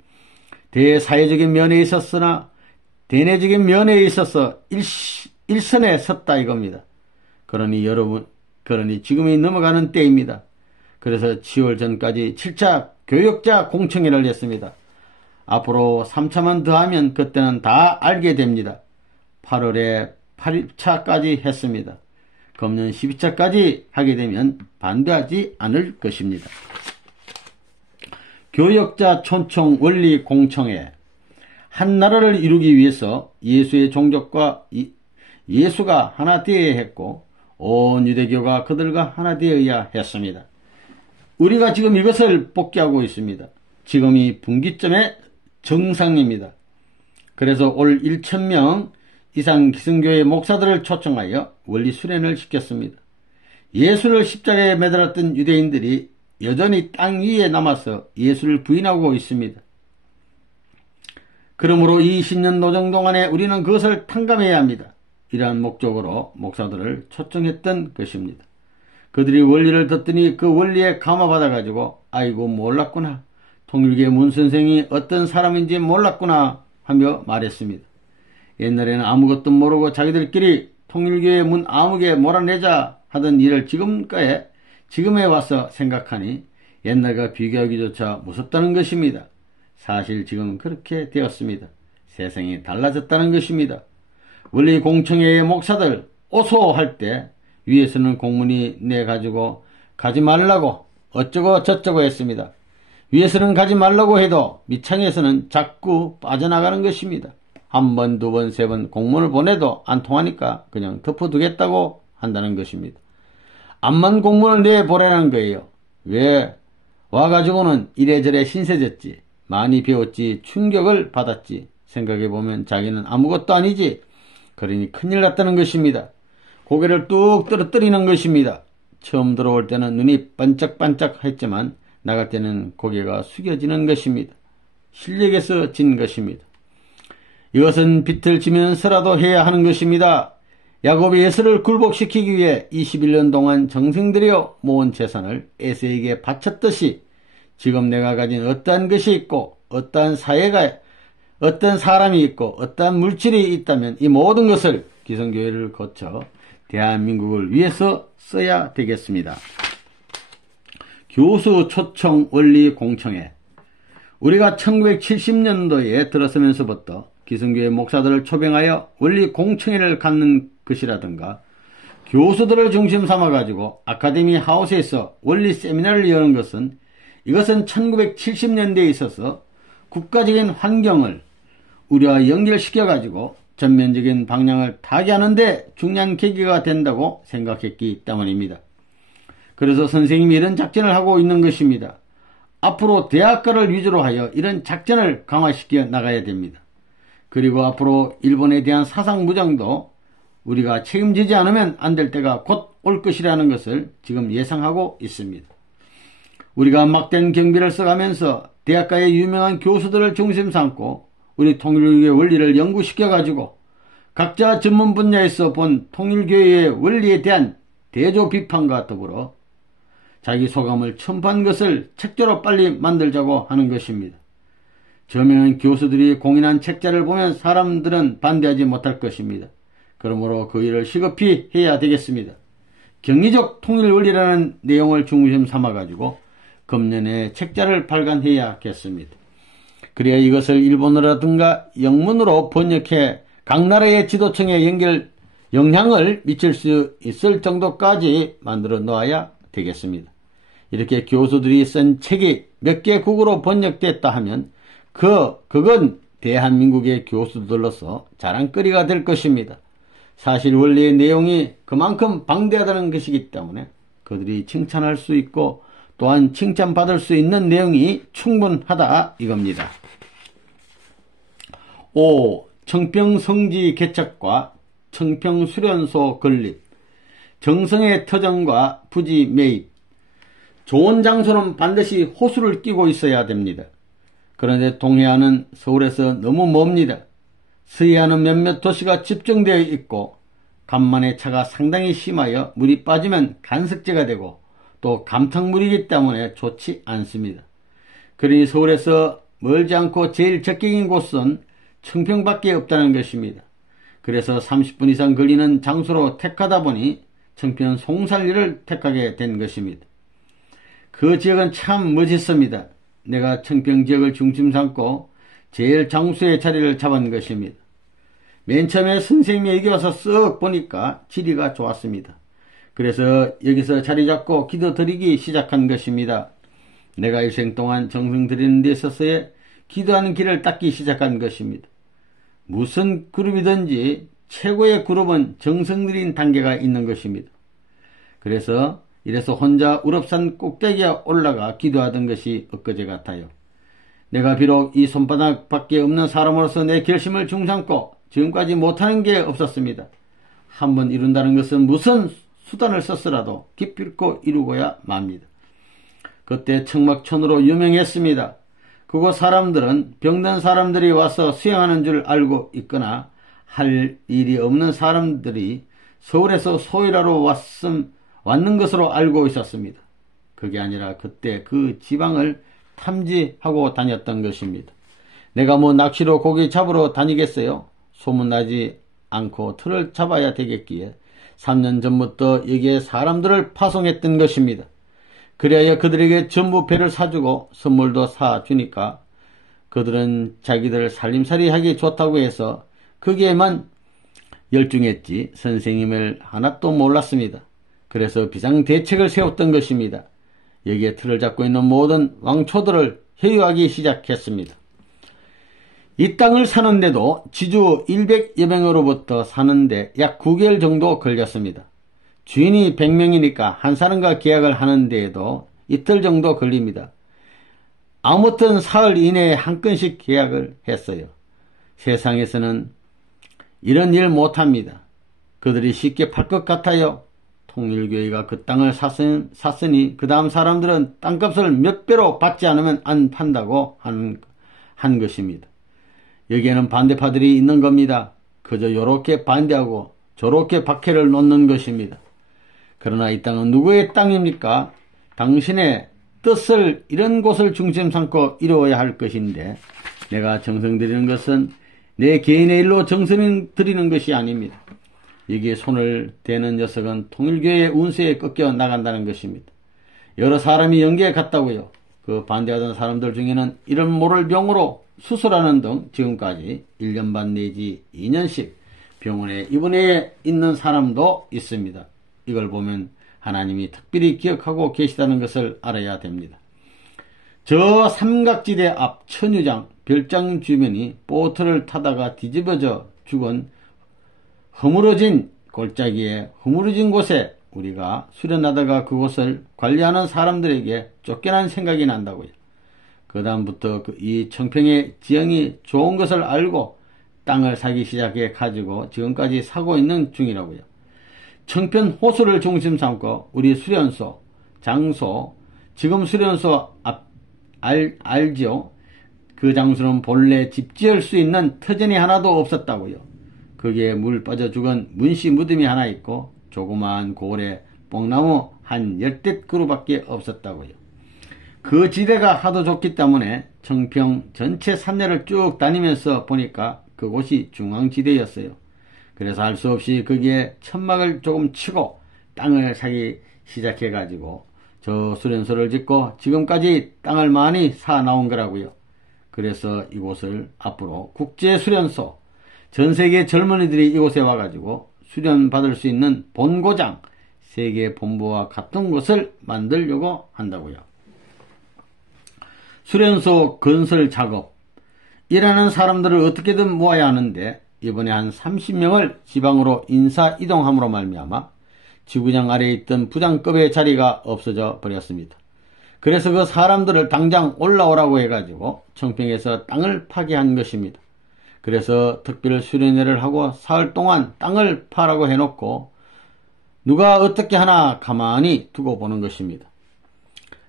대사회적인 면에 있었으나 대내적인 면에 있어서 일선에 섰다 이겁니다. 그러니 지금이 넘어가는 때입니다. 그래서 10월 전까지 7차 교역자 공청회를 했습니다. 앞으로 3차만 더하면 그때는 다 알게 됩니다. 8월에 8차까지 했습니다. 금년 12차까지 하게 되면 반대하지 않을 것입니다. 교역자 촌총 원리 공청회. 한 나라를 이루기 위해서 예수의 종족과 예수가 하나 되어야 했고 온 유대교가 그들과 하나 되어야 했습니다. 우리가 지금 이것을 복귀하고 있습니다. 지금이 분기점의 정상입니다. 그래서 올 1,000명 이상 기성교회 목사들을 초청하여 원리 수련을 시켰습니다. 예수를 십자가에 매달았던 유대인들이 여전히 땅 위에 남아서 예수를 부인하고 있습니다. 그러므로 20년 노정 동안에 우리는 그것을 탕감해야 합니다. 이러한 목적으로 목사들을 초청했던 것입니다. 그들이 원리를 듣더니 그 원리에 감화받아가지고 아이고 몰랐구나. 통일교의 문 선생이 어떤 사람인지 몰랐구나 하며 말했습니다. 옛날에는 아무것도 모르고 자기들끼리 통일교의 문 아무개 몰아내자 하던 일을 지금에 와서 생각하니 옛날과 비교하기조차 무섭다는 것입니다. 사실 지금 그렇게 되었습니다. 세상이 달라졌다는 것입니다. 원리 공청회의 목사들 오소 할 때 위에서는 공문이 내가지고 가지 말라고 어쩌고 저쩌고 했습니다. 위에서는 가지 말라고 해도 밑창에서는 자꾸 빠져나가는 것입니다. 한 번, 두 번, 세 번 공문을 보내도 안 통하니까 그냥 덮어두겠다고 한다는 것입니다. 암만 공문을 내보내라는 거예요. 왜? 와가지고는 이래저래 신세졌지. 많이 배웠지. 충격을 받았지. 생각해보면 자기는 아무것도 아니지. 그러니 큰일 났다는 것입니다. 고개를 뚝 떨어뜨리는 것입니다. 처음 들어올 때는 눈이 반짝반짝 했지만 나갈 때는 고개가 숙여지는 것입니다. 실력에서 진 것입니다. 이것은 빚을 지면서라도 해야 하는 것입니다. 야곱이 에서를 굴복시키기 위해 21년 동안 정성들여 모은 재산을 에서에게 바쳤듯이 지금 내가 가진 어떠한 것이 있고 어떠한 사회가 어떤 사람이 있고 어떠한 물질이 있다면 이 모든 것을 기성교회를 거쳐 대한민국을 위해서 써야 되겠습니다. 교수 초청 원리 공청회. 우리가 1970년도에 들어서면서부터 기성교회 목사들을 초빙하여 원리 공청회를 갖는 것이라든가 교수들을 중심 삼아가지고 아카데미 하우스에서 원리 세미나를 여는 것은 이것은 1970년대에 있어서 국가적인 환경을 우리와 연결시켜가지고 전면적인 방향을 타개하는데 중요한 계기가 된다고 생각했기 때문입니다. 그래서 선생님이 이런 작전을 하고 있는 것입니다. 앞으로 대학가를 위주로 하여 이런 작전을 강화시켜 나가야 됩니다. 그리고 앞으로 일본에 대한 사상 무장도 우리가 책임지지 않으면 안 될 때가 곧 올 것이라는 것을 지금 예상하고 있습니다. 우리가 막대한 경비를 써가면서 대학가의 유명한 교수들을 중심 삼고 우리 통일교의 원리를 연구시켜가지고 각자 전문 분야에서 본 통일교회의 원리에 대한 대조 비판과 더불어 자기 소감을 첨부한 것을 책자로 빨리 만들자고 하는 것입니다. 저명한 교수들이 공인한 책자를 보면 사람들은 반대하지 못할 것입니다. 그러므로 그 일을 시급히 해야 되겠습니다. 경리적 통일원리라는 내용을 중심 삼아가지고 금년에 책자를 발간해야겠습니다. 그래야 이것을 일본어라든가 영문으로 번역해 각 나라의 지도청에 영향을 미칠 수 있을 정도까지 만들어 놓아야 되겠습니다. 이렇게 교수들이 쓴 책이 몇 개 국어로 번역됐다 하면 그건 대한민국의 교수들로서 자랑거리가 될 것입니다. 사실 원리의 내용이 그만큼 방대하다는 것이기 때문에 그들이 칭찬할 수 있고 또한 칭찬받을 수 있는 내용이 충분하다 이겁니다. 5. 청평성지 개척과 청평수련소 건립, 정성의 터전과 부지 매입. 좋은 장소는 반드시 호수를 끼고 있어야 됩니다. 그런데 동해안은 서울에서 너무 멉니다. 서해안은 몇몇 도시가 집중되어 있고 간만에 차가 상당히 심하여 물이 빠지면 간석제가 되고 또 감탕물이기 때문에 좋지 않습니다. 그러니 서울에서 멀지 않고 제일 적격인 곳은 청평밖에 없다는 것입니다. 그래서 30분 이상 걸리는 장소로 택하다 보니 청평 송살리를 택하게 된 것입니다. 그 지역은 참 멋있습니다. 내가 청평 지역을 중심 삼고 제일 장수의 자리를 잡은 것입니다. 맨 처음에 선생님이 여기 와서 쓱 보니까 지리가 좋았습니다. 그래서 여기서 자리 잡고 기도 드리기 시작한 것입니다. 내가 일생 동안 정성 드리는 데 있어서의 기도하는 길을 닦기 시작한 것입니다. 무슨 그룹이든지 최고의 그룹은 정성 들인 단계가 있는 것입니다. 그래서 이래서 혼자 우럽산 꼭대기에 올라가 기도하던 것이 엊그제 같아요. 내가 비록 이 손바닥밖에 없는 사람으로서 내 결심을 중삼고 지금까지 못하는 게 없었습니다. 한번 이룬다는 것은 무슨 수단을 썼으라도 기필코 이루고야 맙니다. 그때 청막천으로 유명했습니다. 그곳 사람들은 병든 사람들이 와서 수행하는 줄 알고 있거나 할 일이 없는 사람들이 서울에서 소일하러 왔는 것으로 알고 있었습니다. 그게 아니라 그때 그 지방을 탐지하고 다녔던 것입니다. 내가 뭐 낚시로 고기 잡으러 다니겠어요? 소문나지 않고 틀을 잡아야 되겠기에 3년 전부터 여기에 사람들을 파송했던 것입니다. 그래야 그들에게 전부 배를 사주고 선물도 사주니까 그들은 자기들 살림살이 하기 좋다고 해서 거기에만 열중했지 선생님을 하나도 몰랐습니다. 그래서 비상대책을 세웠던 것입니다. 여기에 틀을 잡고 있는 모든 왕초들을 회유하기 시작했습니다. 이 땅을 사는데도 지주 100여 명으로부터 사는데 약 9개월 정도 걸렸습니다. 주인이 100명이니까 한 사람과 계약을 하는 데에도 이틀 정도 걸립니다. 아무튼 사흘 이내에 한 건씩 계약을 했어요. 세상에서는 이런 일 못합니다. 그들이 쉽게 팔 것 같아요. 통일교회가 그 땅을 샀으니 그 다음 사람들은 땅값을 몇 배로 받지 않으면 안 판다고 한 것입니다. 여기에는 반대파들이 있는 겁니다. 그저 요렇게 반대하고 저렇게 박해를 놓는 것입니다. 그러나 이 땅은 누구의 땅입니까? 당신의 뜻을 이런 곳을 중심 삼고 이루어야 할 것인데 내가 정성 드리는 것은 내 개인의 일로 정성 드리는 것이 아닙니다. 여기에 손을 대는 녀석은 통일교회의 운세에 꺾여 나간다는 것입니다. 여러 사람이 연계에 갔다고요. 그 반대하던 사람들 중에는 이런 모를 병으로 수술하는 등 지금까지 1년 반 내지 2년씩 병원에 입원해 있는 사람도 있습니다. 이걸 보면 하나님이 특별히 기억하고 계시다는 것을 알아야 됩니다. 저 삼각지대 앞 천유장 별장 주변이 보트를 타다가 뒤집어져 죽은 허물어진 골짜기에 허물어진 곳에 우리가 수련하다가 그곳을 관리하는 사람들에게 쫓겨난 생각이 난다고요. 그 다음부터 이 청평의 지형이 좋은 것을 알고 땅을 사기 시작해 가지고 지금까지 사고 있는 중이라고요. 청평 호수를 중심 삼고 우리 수련소, 장소, 지금 수련소 알죠? 그 장소는 본래 집 지을 수 있는 터전이 하나도 없었다고요. 거기에 물 빠져 죽은 문시 무덤이 하나 있고 조그마한 고을에 뽕나무 한 10댓 그루밖에 없었다고요. 그 지대가 하도 좋기 때문에 청평 전체 산내를 쭉 다니면서 보니까 그곳이 중앙지대였어요. 그래서 할 수 없이 거기에 천막을 조금 치고 땅을 사기 시작해가지고 저 수련소를 짓고 지금까지 땅을 많이 사 나온 거라고요. 그래서 이곳을 앞으로 국제수련소, 전세계 젊은이들이 이곳에 와가지고 수련받을 수 있는 본고장, 세계 본부와 같은 곳을 만들려고 한다고요. 수련소 건설 작업, 일하는 사람들을 어떻게든 모아야 하는데 이번에 한 30명을 지방으로 인사 이동함으로 말미암아 지구장 아래에 있던 부장급의 자리가 없어져 버렸습니다. 그래서 그 사람들을 당장 올라오라고 해가지고 청평에서 땅을 파게 한 것입니다. 그래서 특별 수련회를 하고 사흘 동안 땅을 파라고 해놓고 누가 어떻게 하나 가만히 두고 보는 것입니다.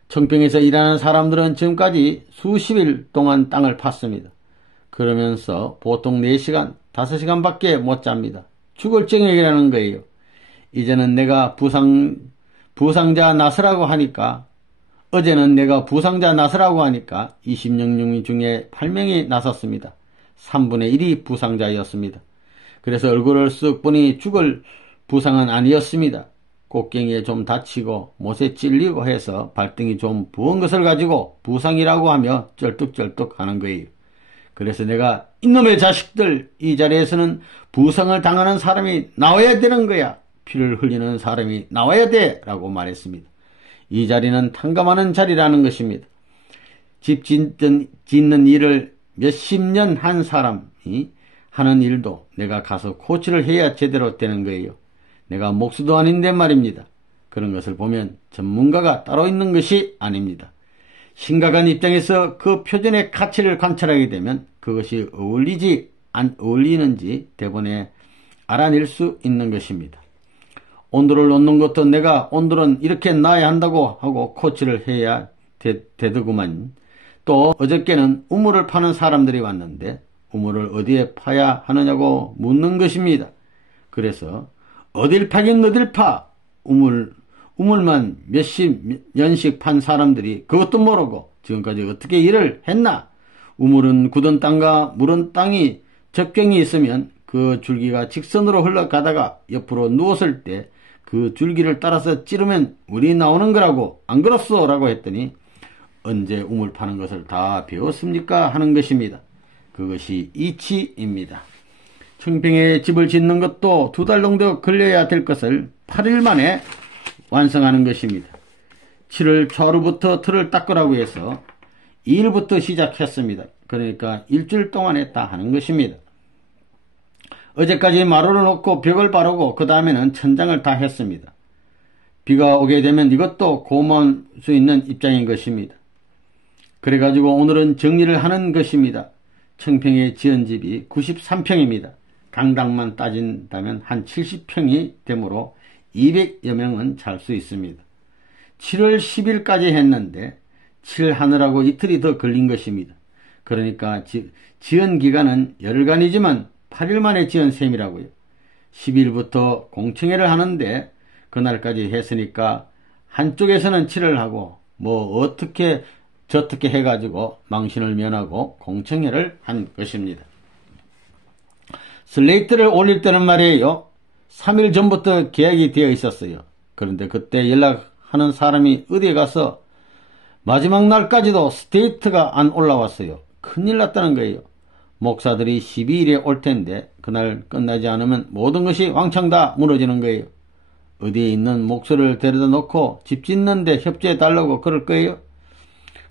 청평에서 일하는 사람들은 지금까지 수십일 동안 땅을 팠습니다. 그러면서 보통 4시간, 5시간밖에 못 잡니다. 죽을 정액이라는 거예요. 이제는 내가 부상자 나서라고 하니까 어제는 내가 부상자 나서라고 하니까 20명 중에 8명이 나섰습니다. 3분의 1이 부상자였습니다. 그래서 얼굴을 쓱 보니 죽을 부상은 아니었습니다. 꽃갱이에 좀 다치고 못에 찔리고 해서 발등이 좀 부은 것을 가지고 부상이라고 하며 쩔뚝쩔뚝 하는 거예요. 그래서 내가 이놈의 자식들 이 자리에서는 부상을 당하는 사람이 나와야 되는 거야. 피를 흘리는 사람이 나와야 돼 라고 말했습니다. 이 자리는 탕감하는 자리라는 것입니다. 집 짓는 일을 몇십 년 한 사람이 하는 일도 내가 가서 코치를 해야 제대로 되는 거예요. 내가 목수도 아닌데 말입니다. 그런 것을 보면 전문가가 따로 있는 것이 아닙니다. 심각한 입장에서 그 표준의 가치를 관찰하게 되면 그것이 어울리지 안 어울리는지 대본에 알아낼 수 있는 것입니다. 온도를 놓는 것도 내가 온도는 이렇게 놔야 한다고 하고 코치를 해야 되더구만. 또 어저께는 우물을 파는 사람들이 왔는데 우물을 어디에 파야 하느냐고 묻는 것입니다. 그래서 어딜 파긴 어딜 파. 우물만 몇십 년씩 판 사람들이 그것도 모르고 지금까지 어떻게 일을 했나. 우물은 굳은 땅과 무른 땅이 접경이 있으면 그 줄기가 직선으로 흘러가다가 옆으로 누웠을 때 그 줄기를 따라서 찌르면 물이 나오는 거라고 안 그렇소? 라고 했더니 언제 우물 파는 것을 다 배웠습니까? 하는 것입니다. 그것이 이치입니다. 청평에 집을 짓는 것도 2달 정도 걸려야 될 것을 8일 만에 완성하는 것입니다. 7월 초하루부터 틀을 닦으라고 해서 2일부터 시작했습니다. 그러니까 일주일 동안에 다 하는 것입니다. 어제까지 마루를 놓고 벽을 바르고 그 다음에는 천장을 다 했습니다. 비가 오게 되면 이것도 고마울 수 있는 입장인 것입니다. 그래가지고 오늘은 정리를 하는 것입니다. 청평에 지은 집이 93평입니다. 강당만 따진다면 한 70평이 되므로 200여 명은 잘 수 있습니다. 7월 10일까지 했는데 칠하느라고 이틀이 더 걸린 것입니다. 그러니까 지은 기간은 열흘간이지만 8일 만에 지은 셈이라고요. 10일부터 공청회를 하는데 그날까지 했으니까 한쪽에서는 칠을 하고 뭐 어떻게 저떻게 해가지고 망신을 면하고 공청회를 한 것입니다. 슬레이트를 올릴 때는 말이에요. 3일 전부터 계약이 되어 있었어요. 그런데 그때 연락하는 사람이 어디에 가서 마지막 날까지도 스테이트가 안 올라왔어요. 큰일 났다는 거예요. 목사들이 12일에 올 텐데 그날 끝나지 않으면 모든 것이 왕창 다 무너지는 거예요. 어디에 있는 목소를 데려다 놓고 집 짓는데 협조해 달라고 그럴 거예요.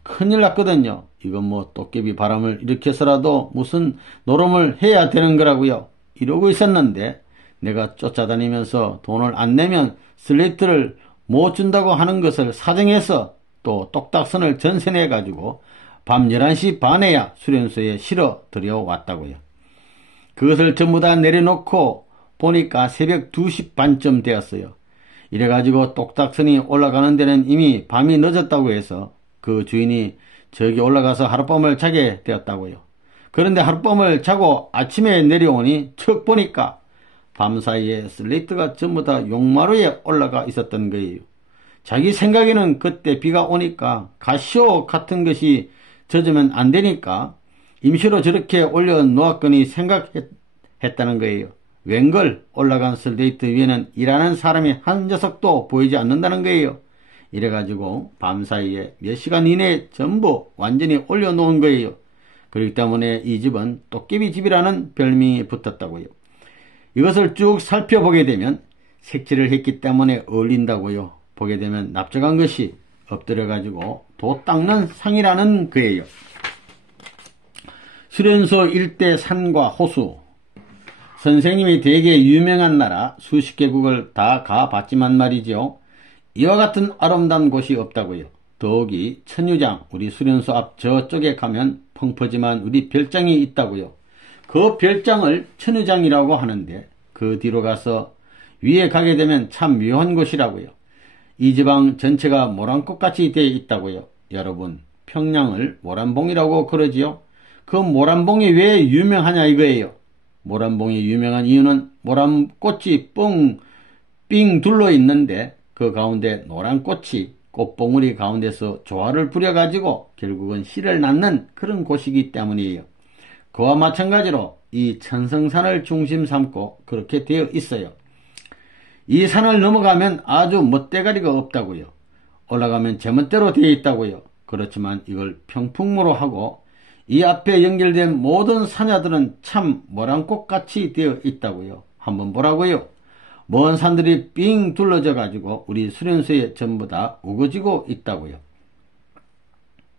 큰일 났거든요. 이건 뭐 도깨비 바람을 일으켜서라도 무슨 노름을 해야 되는 거라고요. 이러고 있었는데 내가 쫓아다니면서 돈을 안 내면 슬레이트를 못 준다고 하는 것을 사정해서 또 똑딱선을 전선해가지고 밤 11시 반에야 수련소에 실어 들여왔다고요. 그것을 전부 다 내려놓고 보니까 새벽 2시 반쯤 되었어요. 이래가지고 똑딱선이 올라가는 데는 이미 밤이 늦었다고 해서 그 주인이 저기 올라가서 하룻밤을 자게 되었다고요. 그런데 하룻밤을 자고 아침에 내려오니 척 보니까 밤사이에 슬레이트가 전부 다 용마루에 올라가 있었던 거예요. 자기 생각에는 그때 비가 오니까 가시오 같은 것이 젖으면 안 되니까 임시로 저렇게 올려놓았거니 생각했다는 거예요. 웬걸 올라간 슬레이트 위에는 일하는 사람이 한 녀석도 보이지 않는다는 거예요. 이래가지고 밤사이에 몇 시간 이내에 전부 완전히 올려놓은 거예요. 그렇기 때문에 이 집은 도깨비 집이라는 별명이 붙었다고요. 이것을 쭉 살펴보게 되면 색칠을 했기 때문에 어울린다고요. 보게 되면 납작한 것이 엎드려가지고 도 닦는 상이라는 거예요. 수련소 일대 산과 호수, 선생님이 되게 유명한 나라 수십 개국을 다 가봤지만 말이죠. 이와 같은 아름다운 곳이 없다고요. 더욱이 천유장, 우리 수련소 앞 저쪽에 가면 펑퍼짐한 우리 별장이 있다고요. 그 별장을 천유장이라고 하는데 그 뒤로 가서 위에 가게 되면 참 묘한 곳이라고요. 이 지방 전체가 모란꽃같이 되어 있다고요. 여러분, 평양을 모란봉이라고 그러지요. 그 모란봉이 왜 유명하냐 이거예요. 모란봉이 유명한 이유는 모란꽃이 삥 둘러 있는데 그 가운데 노란꽃이 꽃봉우리 가운데서 조화를 부려가지고 결국은 씨를 낳는 그런 곳이기 때문이에요. 그와 마찬가지로 이 천성산을 중심 삼고 그렇게 되어 있어요. 이 산을 넘어가면 아주 멋대가리가 없다고요. 올라가면 제멋대로 되어 있다고요. 그렇지만 이걸 평풍무로 하고 이 앞에 연결된 모든 산야들은 참 모란꽃같이 되어 있다고요. 한번 보라고요. 먼 산들이 삥 둘러져 가지고 우리 수련소에 전부 다 우거지고 있다고요.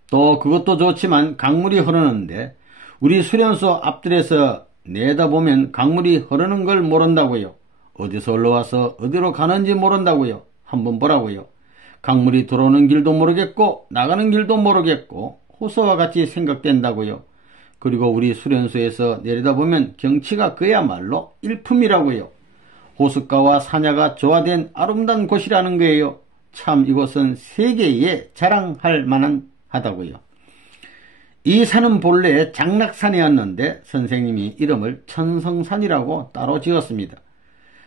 또 그것도 좋지만 강물이 흐르는데 우리 수련소 앞들에서 내다보면 강물이 흐르는 걸 모른다고요. 어디서 올라와서 어디로 가는지 모른다고요. 한번 보라고요. 강물이 들어오는 길도 모르겠고 나가는 길도 모르겠고 호수와 같이 생각된다고요. 그리고 우리 수련소에서 내려다보면 경치가 그야말로 일품이라고요. 호숫가와 산야가 조화된 아름다운 곳이라는 거예요. 참 이곳은 세계에 자랑할 만한 하다고요. 이 산은 본래 장락산이었는데 선생님이 이름을 천성산이라고 따로 지었습니다.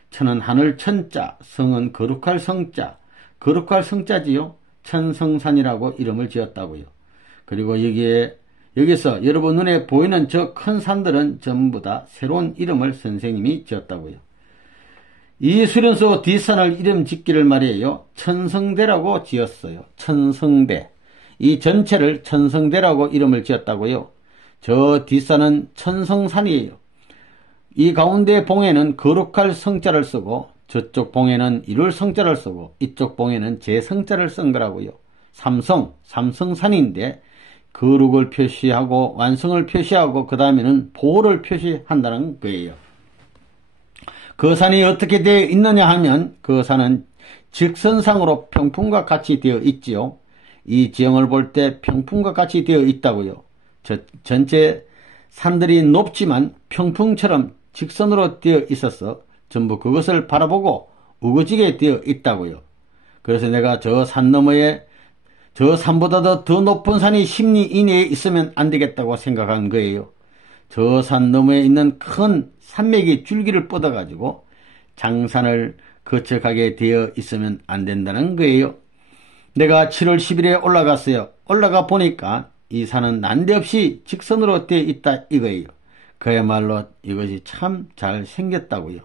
천은 하늘 천자, 성은 거룩할 성자, 거룩할 성자지요. 천성산이라고 이름을 지었다고요. 그리고 여기서 여러분 눈에 보이는 저 큰 산들은 전부 다 새로운 이름을 선생님이 지었다고요. 이 수련소 뒷산을 이름 짓기를 말이에요. 천성대라고 지었어요. 천성대. 이 전체를 천성대라고 이름을 지었다고요. 저 뒷산은 천성산이에요. 이 가운데 봉에는 거룩할 성자를 쓰고 저쪽 봉에는 이룰 성자를 쓰고 이쪽 봉에는 제성자를 쓴 거라고요. 삼성산인데 거룩을 표시하고 완성을 표시하고 그 다음에는 보호를 표시한다는 거예요. 그 산이 어떻게 되어 있느냐 하면 그 산은 직선상으로 평풍과 같이 되어 있지요. 이 지형을 볼 때 평풍과 같이 되어 있다고요. 전체 산들이 높지만 평풍처럼 직선으로 되어 있어서 전부 그것을 바라보고 우거지게 되어 있다고요. 그래서 내가 저 산 너머에 저 산보다 더 높은 산이 10리 이내에 있으면 안 되겠다고 생각한 거예요. 저 산 너머에 있는 큰 산맥이 줄기를 뻗어가지고 장산을 거쳐가게 되어 있으면 안 된다는 거예요. 내가 7월 10일에 올라갔어요. 올라가 보니까 이 산은 난데없이 직선으로 되어 있다 이거예요. 그야말로 이것이 참 잘 생겼다고요.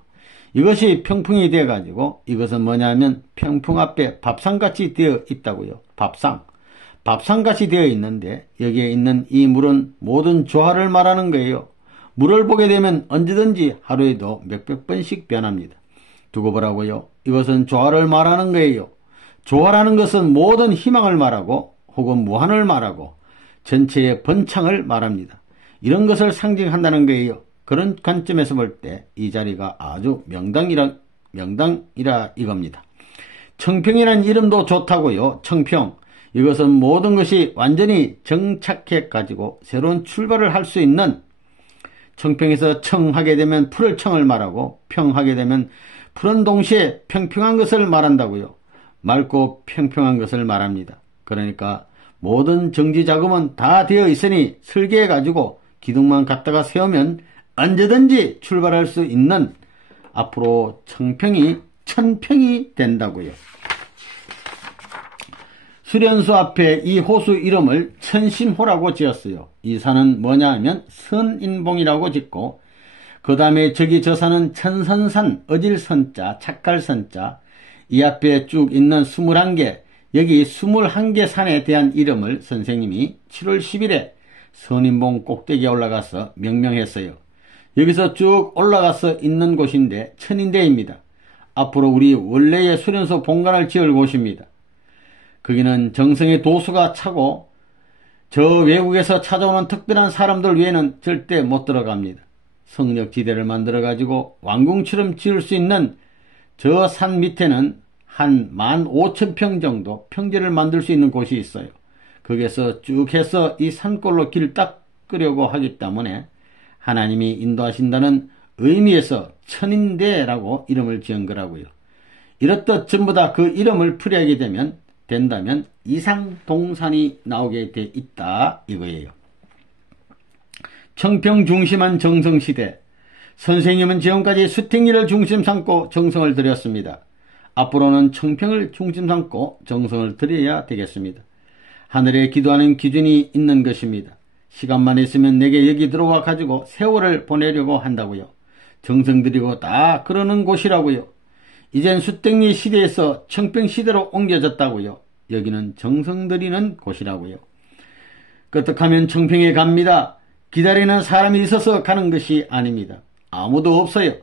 이것이 평풍이 되어가지고 이것은 뭐냐면 평풍 앞에 밥상같이 되어 있다고요. 밥상같이 되어 있는데 여기에 있는 이 물은 모든 조화를 말하는 거예요. 물을 보게 되면 언제든지 하루에도 몇백 번씩 변합니다. 두고 보라고요. 이것은 조화를 말하는 거예요. 조화라는 것은 모든 희망을 말하고 혹은 무한을 말하고 전체의 번창을 말합니다. 이런 것을 상징한다는 거예요. 그런 관점에서 볼 때 이 자리가 아주 명당이라 이겁니다. 청평이라는 이름도 좋다고요. 청평. 이것은 모든 것이 완전히 정착해 가지고 새로운 출발을 할 수 있는 청평에서 청하게 되면 푸를 청을 말하고 평하게 되면 푸른 동시에 평평한 것을 말한다고요. 맑고 평평한 것을 말합니다. 그러니까 모든 정지자금은 다 되어 있으니 설계해 가지고 기둥만 갖다가 세우면 언제든지 출발할 수 있는 앞으로 청평이 천평이 된다고요. 수련소 앞에 이 호수 이름을 천심호라고 지었어요. 이 산은 뭐냐 하면 선인봉이라고 짓고 그 다음에 저기 저 산은 천선산, 어질선자, 착갈선자 이 앞에 쭉 있는 21개 여기 21개 산에 대한 이름을 선생님이 7월 10일에 선인봉 꼭대기에 올라가서 명명했어요. 여기서 쭉 올라가서 있는 곳인데 천인대입니다. 앞으로 우리 원래의 수련소 본관을 지을 곳입니다. 거기는 정성의 도수가 차고 저 외국에서 찾아오는 특별한 사람들 외에는 절대 못 들어갑니다. 성역지대를 만들어가지고 왕궁처럼 지을 수 있는 저 산 밑에는 한 15,000평 정도 평지를 만들 수 있는 곳이 있어요. 거기에서 쭉 해서 이 산골로 길 닦으려고 하기 때문에 하나님이 인도하신다는 의미에서 천인대라고 이름을 지은 거라고요. 이렇듯 전부 다 그 이름을 풀이하게 된다면 이상동산이 나오게 돼 있다 이거예요. 청평 중심한 정성시대. 선생님은 지금까지 수택리를 중심 삼고 정성을 들였습니다. 앞으로는 청평을 중심 삼고 정성을 들여야 되겠습니다. 하늘에 기도하는 기준이 있는 것입니다. 시간만 있으면 내게 여기 들어와 가지고 세월을 보내려고 한다고요. 정성 들이고 다 그러는 곳이라고요. 이젠 수택리 시대에서 청평 시대로 옮겨졌다고요. 여기는 정성 들이는 곳이라고요. 끄떡하면 청평에 갑니다. 기다리는 사람이 있어서 가는 것이 아닙니다. 아무도 없어요.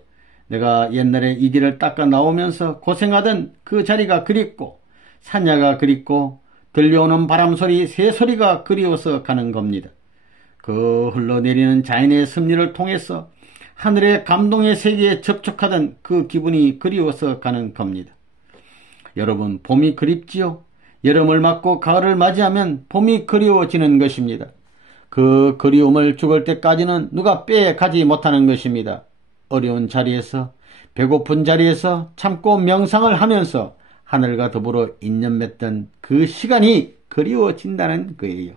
내가 옛날에 이 길을 닦아 나오면서 고생하던 그 자리가 그립고 산야가 그립고 들려오는 바람소리, 새소리가 그리워서 가는 겁니다. 그 흘러내리는 자연의 섭리를 통해서 하늘의 감동의 세계에 접촉하던 그 기분이 그리워서 가는 겁니다. 여러분, 봄이 그립지요? 여름을 맞고 가을을 맞이하면 봄이 그리워지는 것입니다. 그 그리움을 죽을 때까지는 누가 빼가지 못하는 것입니다. 어려운 자리에서, 배고픈 자리에서 참고 명상을 하면서 하늘과 더불어 인연 맺던 그 시간이 그리워진다는 거예요.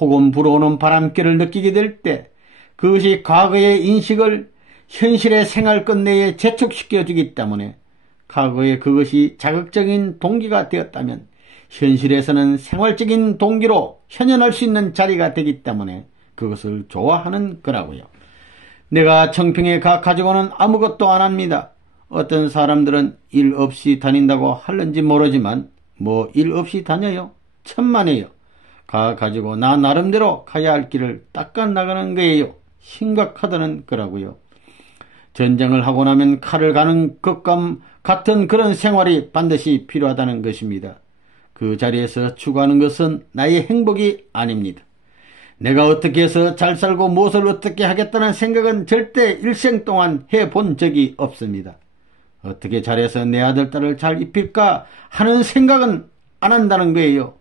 혹은 불어오는 바람결을 느끼게 될 때 그것이 과거의 인식을 현실의 생활 끝내에 재촉시켜주기 때문에 과거에 그것이 자극적인 동기가 되었다면 현실에서는 생활적인 동기로 현현할 수 있는 자리가 되기 때문에 그것을 좋아하는 거라고요. 내가 청평에 가지고는 아무것도 안 합니다. 어떤 사람들은 일 없이 다닌다고 하는지 모르지만 뭐 일 없이 다녀요? 천만에요. 가지고 나 나름대로 가야 할 길을 닦아 나가는 거예요. 심각하다는 거라고요. 전쟁을 하고 나면 칼을 가는 것과 같은 그런 생활이 반드시 필요하다는 것입니다. 그 자리에서 추구하는 것은 나의 행복이 아닙니다. 내가 어떻게 해서 잘 살고 무엇을 어떻게 하겠다는 생각은 절대 일생 동안 해본 적이 없습니다. 어떻게 잘해서 내 아들, 딸을 잘 입힐까 하는 생각은 안 한다는 거예요.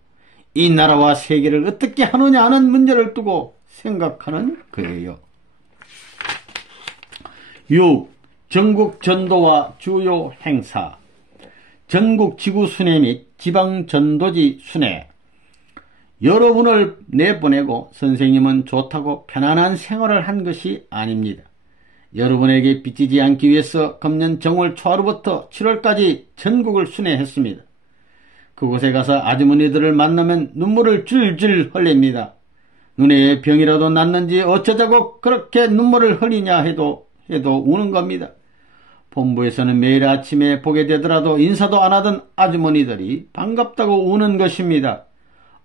이 나라와 세계를 어떻게 하느냐 하는 문제를 두고 생각하는 거예요. 6. 전국 전도와 주요 행사. 전국 지구 순회 및 지방 전도지 순회. 여러분을 내보내고 선생님은 좋다고 편안한 생활을 한 것이 아닙니다. 여러분에게 빚지지 않기 위해서 금년 정월 초하루부터 7월까지 전국을 순회했습니다. 그곳에 가서 아주머니들을 만나면 눈물을 줄줄 흘립니다. 눈에 병이라도 났는지 어쩌자고 그렇게 눈물을 흘리냐 해도 우는 겁니다. 본부에서는 매일 아침에 보게 되더라도 인사도 안 하던 아주머니들이 반갑다고 우는 것입니다.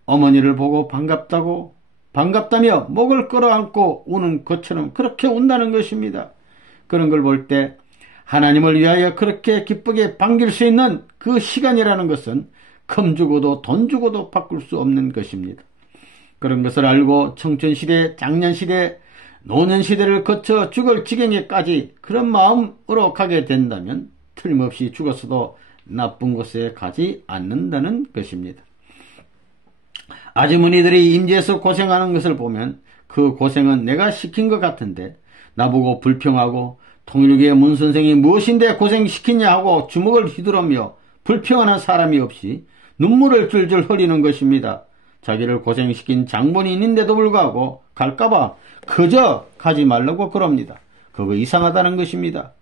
어머니를 보고 반갑다며 목을 끌어안고 우는 것처럼 그렇게 운다는 것입니다. 그런 걸 볼 때 하나님을 위하여 그렇게 기쁘게 반길 수 있는 그 시간이라는 것은 금 주고도 돈 주고도 바꿀 수 없는 것입니다. 그런 것을 알고 청춘시대, 장년시대, 노년시대를 거쳐 죽을 지경에까지 그런 마음으로 가게 된다면 틀림없이 죽었어도 나쁜 곳에 가지 않는다는 것입니다. 아주머니들이 임지에서 고생하는 것을 보면 그 고생은 내가 시킨 것 같은데 나보고 불평하고 통일교의 문선생이 무엇인데 고생시키냐 하고 주먹을 휘두르며 불평하는 사람이 없이 눈물을 줄줄 흘리는 것입니다. 자기를 고생시킨 장본이 있는데도 불구하고 갈까봐 그저 가지 말라고 그럽니다. 그거 이상하다는 것입니다.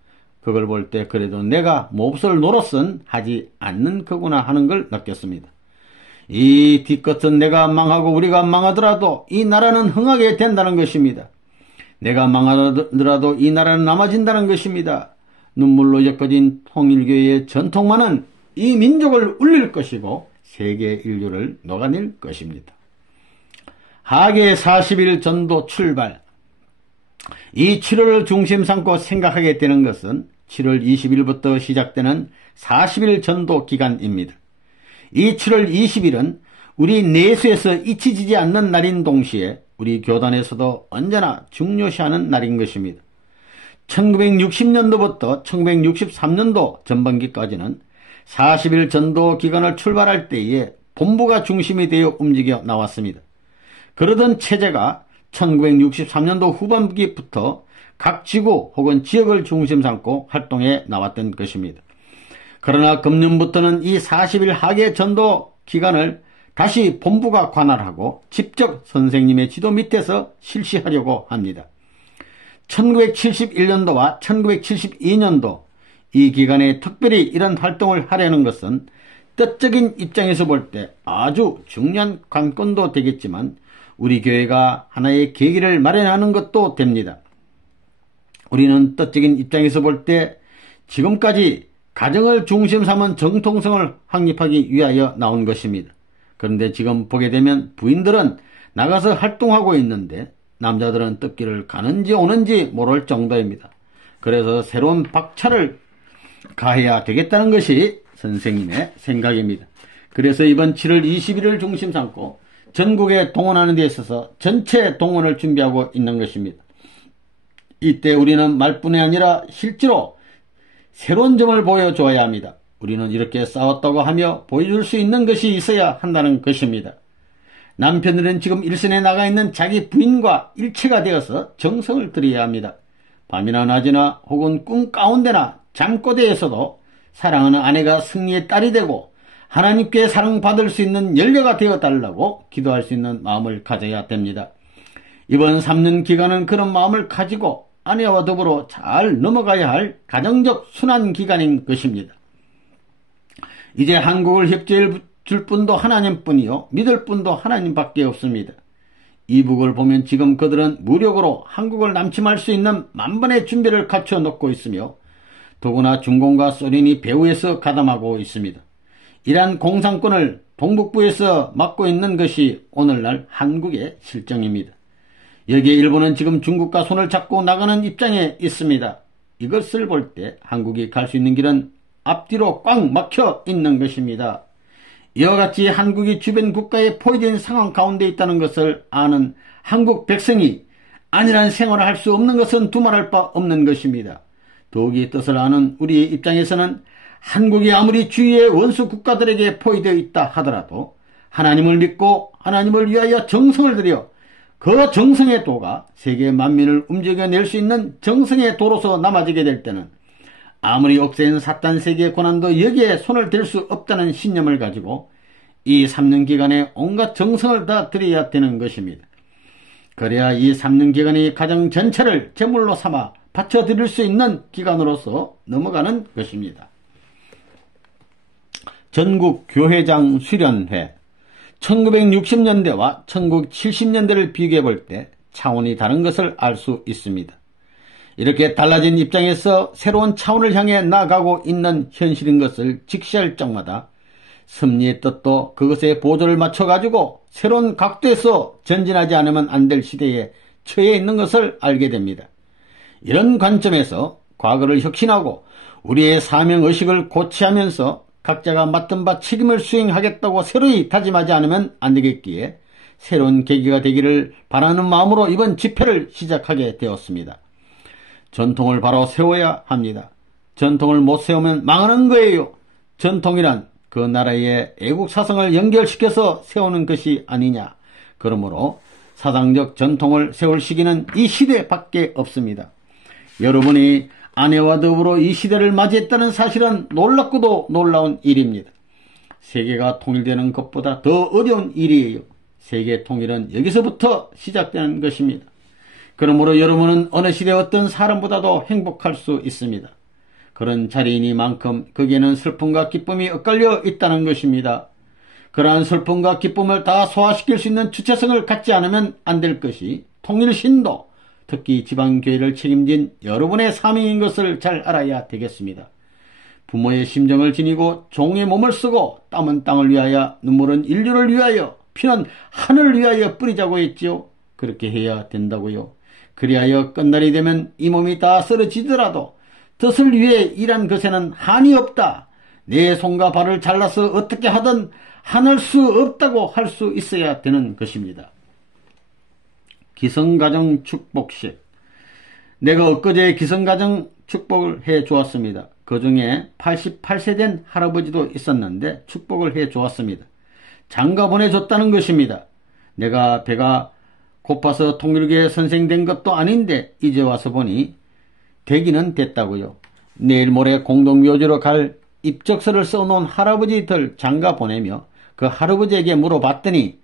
그걸 볼 때 그래도 내가 몹쓸 노릇은 하지 않는 거구나 하는 걸 느꼈습니다. 이 뒤끝은 내가 망하고 우리가 망하더라도 이 나라는 흥하게 된다는 것입니다. 내가 망하더라도 이 나라는 남아진다는 것입니다. 눈물로 엮어진 통일교의 전통만은 이 민족을 울릴 것이고 세계 인류를 녹아낼 것입니다. 하계 40일 전도 출발. 이 7월을 중심 삼고 생각하게 되는 것은 7월 20일부터 시작되는 40일 전도 기간입니다. 이 7월 20일은 우리 내수에서 잊혀지지 않는 날인 동시에 우리 교단에서도 언제나 중요시하는 날인 것입니다. 1960년도부터 1963년도 전반기까지는 40일 전도 기간을 출발할 때에 본부가 중심이 되어 움직여 나왔습니다. 그러던 체제가 1963년도 후반기부터 각 지구 혹은 지역을 중심 삼고 활동해 나왔던 것입니다. 그러나 금년부터는 이 40일 하계 전도 기간을 다시 본부가 관할하고 직접 선생님의 지도 밑에서 실시하려고 합니다. 1971년도와 1972년도 이 기간에 특별히 이런 활동을 하려는 것은 뜻적인 입장에서 볼 때 아주 중요한 관건도 되겠지만 우리 교회가 하나의 계기를 마련하는 것도 됩니다. 우리는 뜻적인 입장에서 볼 때 지금까지 가정을 중심 삼은 정통성을 확립하기 위하여 나온 것입니다. 그런데 지금 보게 되면 부인들은 나가서 활동하고 있는데 남자들은 뜻길을 가는지 오는지 모를 정도입니다. 그래서 새로운 박차를 가해야 되겠다는 것이 선생님의 생각입니다. 그래서 이번 7월 20일을 중심 삼고 전국에 동원하는 데 있어서 전체 동원을 준비하고 있는 것입니다. 이때 우리는 말뿐이 아니라 실제로 새로운 점을 보여줘야 합니다. 우리는 이렇게 싸웠다고 하며 보여줄 수 있는 것이 있어야 한다는 것입니다. 남편들은 지금 일선에 나가 있는 자기 부인과 일체가 되어서 정성을 들여야 합니다. 밤이나 낮이나 혹은 꿈 가운데나 잠꼬대에서도 사랑하는 아내가 승리의 딸이 되고 하나님께 사랑받을 수 있는 열려가 되어달라고 기도할 수 있는 마음을 가져야 됩니다. 이번 3년 기간은 그런 마음을 가지고 아내와 더불어 잘 넘어가야 할 가정적 순환 기간인 것입니다. 이제 한국을 협조해 줄 분도 하나님뿐이요 믿을 분도 하나님밖에 없습니다. 이북을 보면 지금 그들은 무력으로 한국을 남침할 수 있는 만번의 준비를 갖춰 놓고 있으며 더구나 중공과 소련이 배후에서 가담하고 있습니다. 이러한 공산권을 동북부에서 맡고 있는 것이 오늘날 한국의 실정입니다. 여기에 일본은 지금 중국과 손을 잡고 나가는 입장에 있습니다. 이것을 볼 때 한국이 갈 수 있는 길은 앞뒤로 꽉 막혀 있는 것입니다. 이와 같이 한국이 주변 국가에 포위된 상황 가운데 있다는 것을 아는 한국 백성이 안일한 생활을 할 수 없는 것은 두말할 바 없는 것입니다. 더욱이 뜻을 아는 우리의 입장에서는 한국이 아무리 주위의 원수 국가들에게 포위되어 있다 하더라도 하나님을 믿고 하나님을 위하여 정성을 들여 그 정성의 도가 세계 만민을 움직여낼 수 있는 정성의 도로서 남아지게 될 때는 아무리 억세인 사탄 세계의 고난도 여기에 손을 댈 수 없다는 신념을 가지고 이 3년 기간에 온갖 정성을 다 들여야 되는 것입니다. 그래야 이 3년 기간이 가정 전체를 제물로 삼아 바쳐드릴 수 있는 기간으로서 넘어가는 것입니다. 전국 교회장 수련회 1960년대와 1970년대를 비교해 볼 때 차원이 다른 것을 알 수 있습니다. 이렇게 달라진 입장에서 새로운 차원을 향해 나아가고 있는 현실인 것을 직시할 적마다 섭리의 뜻도 그것에 보조를 맞춰가지고 새로운 각도에서 전진하지 않으면 안 될 시대에 처해 있는 것을 알게 됩니다. 이런 관점에서 과거를 혁신하고 우리의 사명의식을 고취하면서 각자가 맡은 바 책임을 수행하겠다고 새로이 다짐하지 않으면 안 되겠기에 새로운 계기가 되기를 바라는 마음으로 이번 집회를 시작하게 되었습니다. 전통을 바로 세워야 합니다. 전통을 못 세우면 망하는 거예요. 전통이란 그 나라의 애국 사상을 연결시켜서 세우는 것이 아니냐. 그러므로 사상적 전통을 세울 시기는 이 시대밖에 없습니다. 여러분이 아내와 더불어 이 시대를 맞이했다는 사실은 놀랍고도 놀라운 일입니다. 세계가 통일되는 것보다 더 어려운 일이에요. 세계 통일은 여기서부터 시작되는 것입니다. 그러므로 여러분은 어느 시대 어떤 사람보다도 행복할 수 있습니다. 그런 자리이니만큼 거기에는 슬픔과 기쁨이 엇갈려 있다는 것입니다. 그러한 슬픔과 기쁨을 다 소화시킬 수 있는 주체성을 갖지 않으면 안 될 것이 통일신도, 특히 지방교회를 책임진 여러분의 사명인 것을 잘 알아야 되겠습니다. 부모의 심정을 지니고 종의 몸을 쓰고 땀은 땅을 위하여 눈물은 인류를 위하여 피는 하늘을 위하여 뿌리자고 했지요. 그렇게 해야 된다고요. 그리하여 끝날이 되면 이 몸이 다 쓰러지더라도 뜻을 위해 일한 것에는 한이 없다. 내 손과 발을 잘라서 어떻게 하든 하늘 수 없다고 할 수 있어야 되는 것입니다. 기성가정 축복식. 내가 엊그제 기성가정 축복을 해 주었습니다. 그 중에 88세 된 할아버지도 있었는데 축복을 해 주었습니다. 장가 보내줬다는 것입니다. 내가 배가 고파서 통일교회 선생 된 것도 아닌데 이제 와서 보니 되기는 됐다고요. 내일 모레 공동묘지로 갈 입적서를 써놓은 할아버지들 장가 보내며 그 할아버지에게 물어봤더니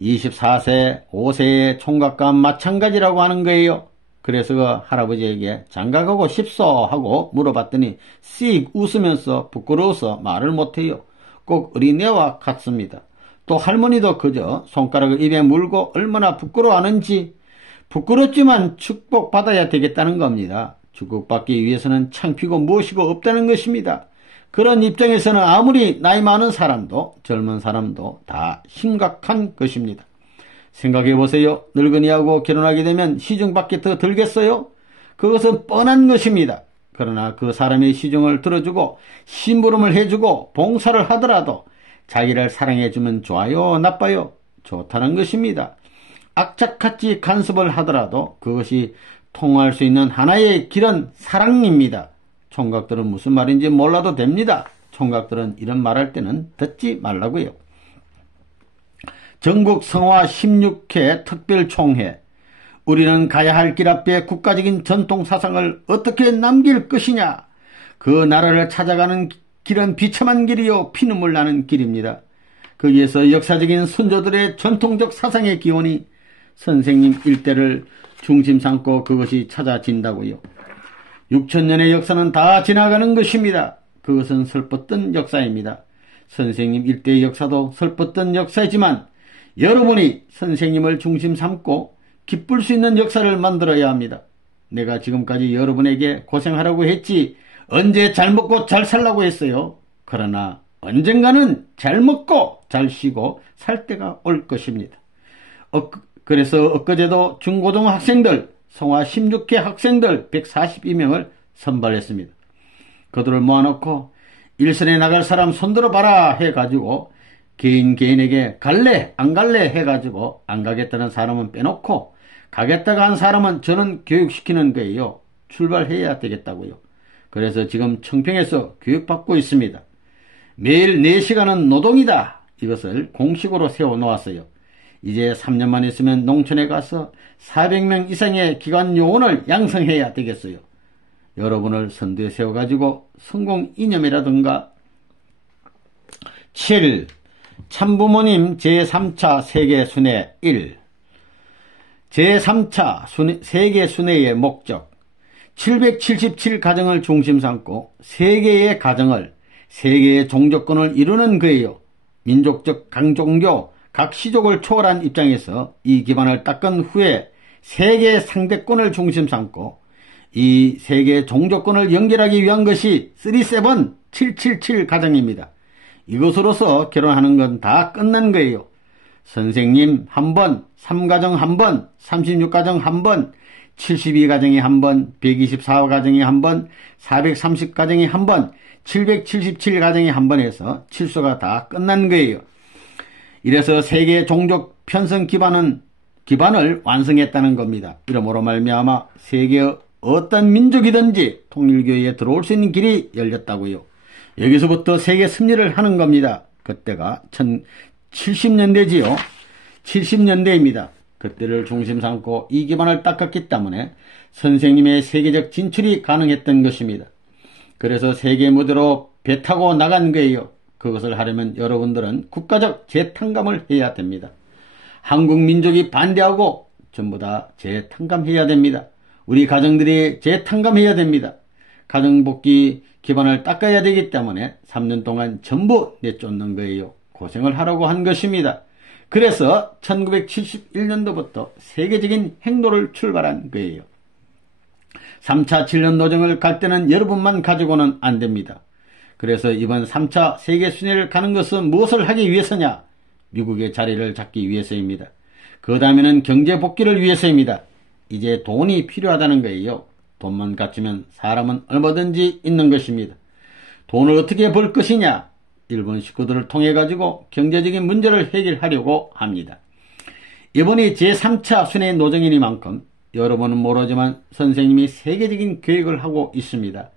24세, 5세의 총각과 마찬가지라고 하는 거예요. 그래서 그 할아버지에게 장가 가고 싶소 하고 물어봤더니 씩 웃으면서 부끄러워서 말을 못해요. 꼭 어린애와 같습니다. 또 할머니도 그저 손가락을 입에 물고 얼마나 부끄러워하는지 부끄럽지만 축복받아야 되겠다는 겁니다. 축복받기 위해서는 창피고 무엇이고 없다는 것입니다. 그런 입장에서는 아무리 나이 많은 사람도 젊은 사람도 다 심각한 것입니다. 생각해보세요. 늙은이하고 결혼하게 되면 시중밖에 더 들겠어요? 그것은 뻔한 것입니다. 그러나 그 사람의 시중을 들어주고 심부름을 해주고 봉사를 하더라도 자기를 사랑해주면 좋아요, 나빠요? 좋다는 것입니다. 악착같이 간섭을 하더라도 그것이 통할 수 있는 하나의 길은 사랑입니다. 총각들은 무슨 말인지 몰라도 됩니다. 총각들은 이런 말할 때는 듣지 말라고요. 전국 성화 16회 특별총회. 우리는 가야 할 길 앞에 국가적인 전통 사상을 어떻게 남길 것이냐. 그 나라를 찾아가는 길은 비참한 길이요 피눈물 나는 길입니다. 거기에서 역사적인 선조들의 전통적 사상의 기원이 선생님 일대를 중심 삼고 그것이 찾아진다고요. 6천년의 역사는 다 지나가는 것입니다. 그것은 슬펐던 역사입니다. 선생님 일대의 역사도 슬펐던 역사이지만 여러분이 선생님을 중심 삼고 기쁠 수 있는 역사를 만들어야 합니다. 내가 지금까지 여러분에게 고생하라고 했지 언제 잘 먹고 잘 살라고 했어요. 그러나 언젠가는 잘 먹고 잘 쉬고 살 때가 올 것입니다. 그래서 엊그제도 중고등학생들 성화 16회 학생들 142명을 선발했습니다. 그들을 모아놓고 일선에 나갈 사람 손들어 봐라 해가지고 개인에게 갈래 안 갈래 해가지고 안 가겠다는 사람은 빼놓고 가겠다가 한 사람은 저는 교육시키는 거예요. 출발해야 되겠다고요. 그래서 지금 청평에서 교육받고 있습니다. 매일 4시간은 노동이다. 이것을 공식으로 세워놓았어요. 이제 3년만 있으면 농촌에 가서 400명 이상의 기관 요원을 양성해야 되겠어요. 여러분을 선두에 세워가지고 성공 이념이라든가 7. 참부모님 제3차 세계순회 1. 제3차 세계순회의 목적 777가정을 중심 삼고 세계의 가정을 세계의 종족권을 이루는 거예요. 민족적 강종교 각 시족을 초월한 입장에서 이 기반을 닦은 후에 세계 상대권을 중심 삼고 이 세계 종족권을 연결하기 위한 것이 37777 가정입니다. 이것으로서 결혼하는 건 다 끝난 거예요. 선생님 한 번, 3가정 한 번, 36가정 한 번, 72가정이 한 번, 124가정이 한 번, 430가정이 한 번, 777가정이 한 번 해서 칠수가 다 끝난 거예요. 이래서 세계 종족 편성 기반을 완성했다는 겁니다. 이러므로 말미암아 세계의 어떤 민족이든지 통일교회에 들어올 수 있는 길이 열렸다고요. 여기서부터 세계 승리를 하는 겁니다. 그때가 1070년대지요. 70년대입니다. 그때를 중심 삼고 이 기반을 닦았기 때문에 선생님의 세계적 진출이 가능했던 것입니다. 그래서 세계 무대로 배 타고 나간 거예요. 그것을 하려면 여러분들은 국가적 재탕감을 해야 됩니다. 한국 민족이 반대하고 전부 다 재탕감해야 됩니다. 우리 가정들이 재탕감해야 됩니다. 가정복귀 기반을 닦아야 되기 때문에 3년 동안 전부 내쫓는 거예요. 고생을 하라고 한 것입니다. 그래서 1971년도부터 세계적인 행로를 출발한 거예요. 3차 7년 노정을 갈 때는 여러분만 가지고는 안 됩니다. 그래서 이번 3차 세계순회를 가는 것은 무엇을 하기 위해서냐? 미국의 자리를 잡기 위해서입니다. 그 다음에는 경제복귀를 위해서입니다. 이제 돈이 필요하다는 거예요. 돈만 갖추면 사람은 얼마든지 있는 것입니다. 돈을 어떻게 벌 것이냐? 일본 식구들을 통해 가지고 경제적인 문제를 해결하려고 합니다. 이번이 제3차 순회 노정이니만큼 여러분은 모르지만 선생님이 세계적인 계획을 하고 있습니다.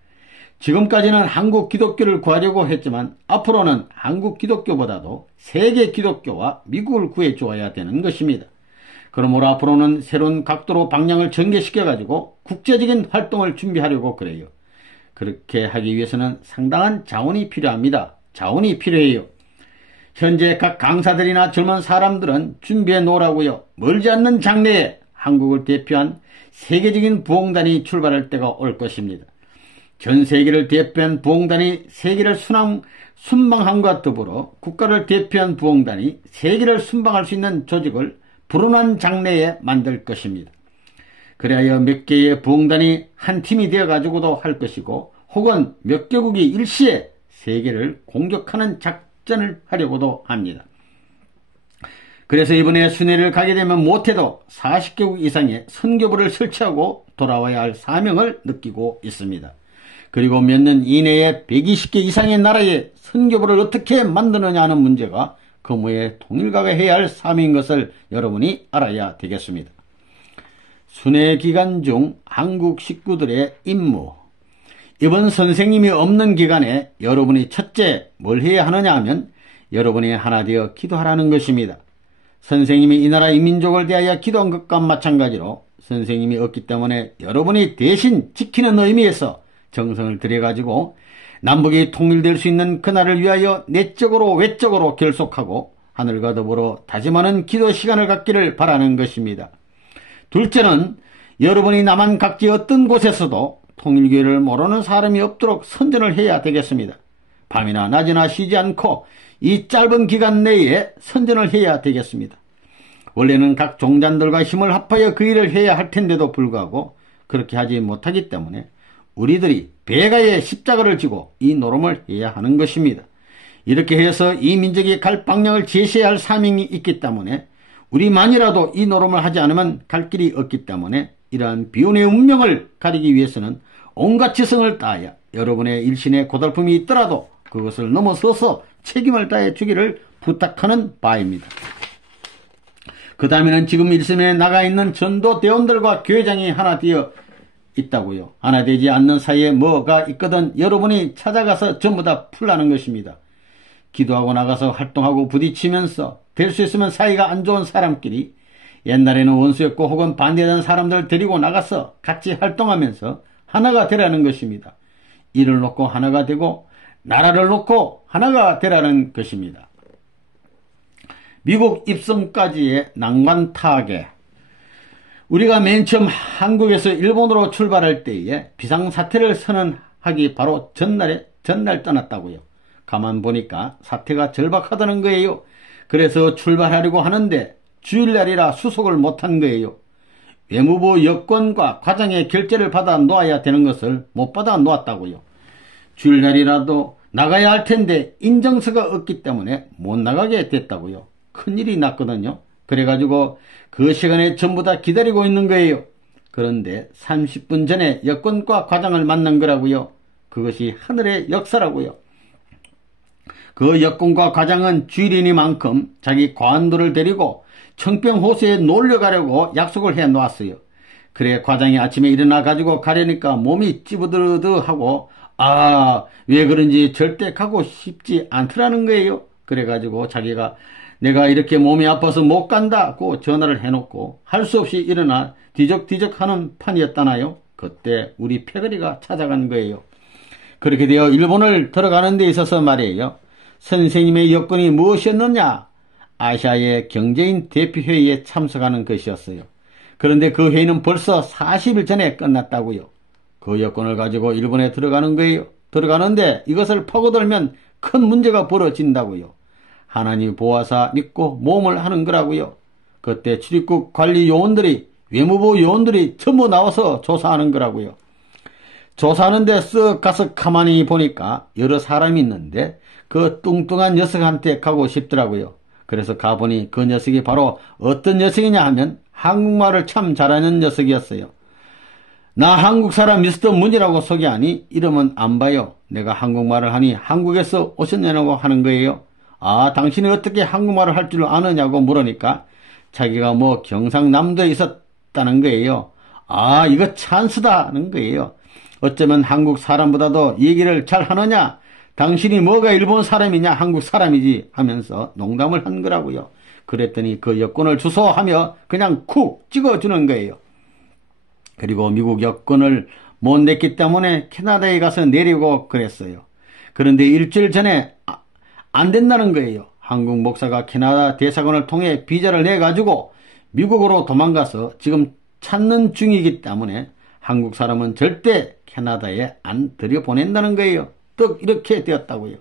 지금까지는 한국 기독교를 구하려고 했지만 앞으로는 한국 기독교보다도 세계 기독교와 미국을 구해 주어야 되는 것입니다. 그러므로 앞으로는 새로운 각도로 방향을 전개시켜가지고 국제적인 활동을 준비하려고 그래요. 그렇게 하기 위해서는 상당한 자원이 필요합니다. 자원이 필요해요. 현재 각 강사들이나 젊은 사람들은 준비해 놓으라고요. 멀지 않는 장래에 한국을 대표한 세계적인 부흥단이 출발할 때가 올 것입니다. 전 세계를 대표한 부흥단이 세계를 순방함과 더불어 국가를 대표한 부흥단이 세계를 순방할 수 있는 조직을 불운한 장래에 만들 것입니다. 그래야 몇 개의 부흥단이 한 팀이 되어가지고도 할 것이고 혹은 몇 개국이 일시에 세계를 공격하는 작전을 하려고도 합니다. 그래서 이번에 순회를 가게 되면 못해도 40개국 이상의 선교부를 설치하고 돌아와야 할 사명을 느끼고 있습니다. 그리고 몇 년 이내에 120개 이상의 나라의 선교부를 어떻게 만드느냐 하는 문제가 거무의 통일가가 해야 할 사명인 것을 여러분이 알아야 되겠습니다. 순회 기간 중 한국 식구들의 임무. 이번 선생님이 없는 기간에 여러분이 첫째 뭘 해야 하느냐 하면 여러분이 하나 되어 기도하라는 것입니다. 선생님이 이 나라 이 민족을 대하여 기도한 것과 마찬가지로 선생님이 없기 때문에 여러분이 대신 지키는 의미에서 정성을 들여가지고 남북이 통일될 수 있는 그날을 위하여 내적으로 외적으로 결속하고 하늘과 더불어 다짐하는 기도 시간을 갖기를 바라는 것입니다. 둘째는 여러분이 남한 각지 어떤 곳에서도 통일교회를 모르는 사람이 없도록 선전을 해야 되겠습니다. 밤이나 낮이나 쉬지 않고 이 짧은 기간 내에 선전을 해야 되겠습니다. 원래는 각 종단들과 힘을 합하여 그 일을 해야 할 텐데도 불구하고 그렇게 하지 못하기 때문에 우리들이 배가의 십자가를 지고 이 노름을 해야 하는 것입니다. 이렇게 해서 이 민족이 갈 방향을 제시해야 할 사명이 있기 때문에 우리만이라도 이 노름을 하지 않으면 갈 길이 없기 때문에 이러한 비운의 운명을 가리기 위해서는 온갖 지성을 다하여 여러분의 일신에 고달픔이 있더라도 그것을 넘어서서 책임을 다해 주기를 부탁하는 바입니다. 그 다음에는 지금 일심에 나가 있는 전도대원들과 교회장이 하나 되어 있다고요. 하나 되지 않는 사이에 뭐가 있거든 여러분이 찾아가서 전부 다 풀라는 것입니다. 기도하고 나가서 활동하고 부딪히면서 될 수 있으면 사이가 안 좋은 사람끼리 옛날에는 원수였고 혹은 반대하는 사람들 데리고 나가서 같이 활동하면서 하나가 되라는 것입니다. 일을 놓고 하나가 되고 나라를 놓고 하나가 되라는 것입니다. 미국 입성까지의 난관 타계. 우리가 맨 처음 한국에서 일본으로 출발할 때에 비상사태를 선언하기 바로 전날 떠났다고요. 가만 보니까 사태가 절박하다는 거예요. 그래서 출발하려고 하는데 주일날이라 수속을 못한 거예요. 외무부 여권과 과장의 결재를 받아 놓아야 되는 것을 못 받아 놓았다고요. 주일날이라도 나가야 할 텐데 인정서가 없기 때문에 못 나가게 됐다고요. 큰일이 났거든요. 그래가지고 그 시간에 전부 다 기다리고 있는 거예요. 그런데 30분 전에 여권과 과장을 만난 거라고요. 그것이 하늘의 역사라고요. 그 여권과 과장은 주일이니만큼 자기 과안도를 데리고 청평호수에 놀러 가려고 약속을 해 놓았어요. 그래 과장이 아침에 일어나 가지고 가려니까 몸이 찌부드드하고 왜 그런지 절대 가고 싶지 않더라는 거예요. 그래가지고 자기가 내가 이렇게 몸이 아파서 못 간다고 전화를 해놓고 할 수 없이 일어나 뒤적뒤적하는 판이었다나요. 그때 우리 패거리가 찾아간 거예요. 그렇게 되어 일본을 들어가는 데 있어서 말이에요. 선생님의 여건이 무엇이었느냐? 아시아의 경제인 대표회의에 참석하는 것이었어요. 그런데 그 회의는 벌써 40일 전에 끝났다고요. 그 여건을 가지고 일본에 들어가는 거예요. 들어가는데 이것을 파고들면 큰 문제가 벌어진다고요. 하나님 보아사 믿고 모험을 하는 거라고요. 그때 출입국 관리 요원들이 외무부 요원들이 전부 나와서 조사하는 거라고요. 조사하는데 쓱 가서 가만히 보니까 여러 사람이 있는데 그 뚱뚱한 녀석한테 가고 싶더라고요. 그래서 가보니 그 녀석이 바로 어떤 녀석이냐 하면 한국말을 참 잘하는 녀석이었어요. 나 한국 사람 미스터 문이라고 소개하니 이름은 안 봐요. 내가 한국말을 하니 한국에서 오셨냐고 하는 거예요. 당신이 어떻게 한국말을 할 줄 아느냐고 물으니까 자기가 뭐 경상남도에 있었다는 거예요. 이거 찬스다는 거예요. 어쩌면 한국 사람보다도 얘기를 잘 하느냐? 당신이 뭐가 일본 사람이냐? 한국 사람이지 하면서 농담을 한 거라고요. 그랬더니 그 여권을 주소하며 그냥 쿡 찍어주는 거예요. 그리고 미국 여권을 못 냈기 때문에 캐나다에 가서 내리고 그랬어요. 그런데 일주일 전에 안 된다는 거예요. 한국 목사가 캐나다 대사관을 통해 비자를 내가지고 미국으로 도망가서 지금 찾는 중이기 때문에 한국 사람은 절대 캐나다에 안 들여보낸다는 거예요. 떡 이렇게 되었다고요.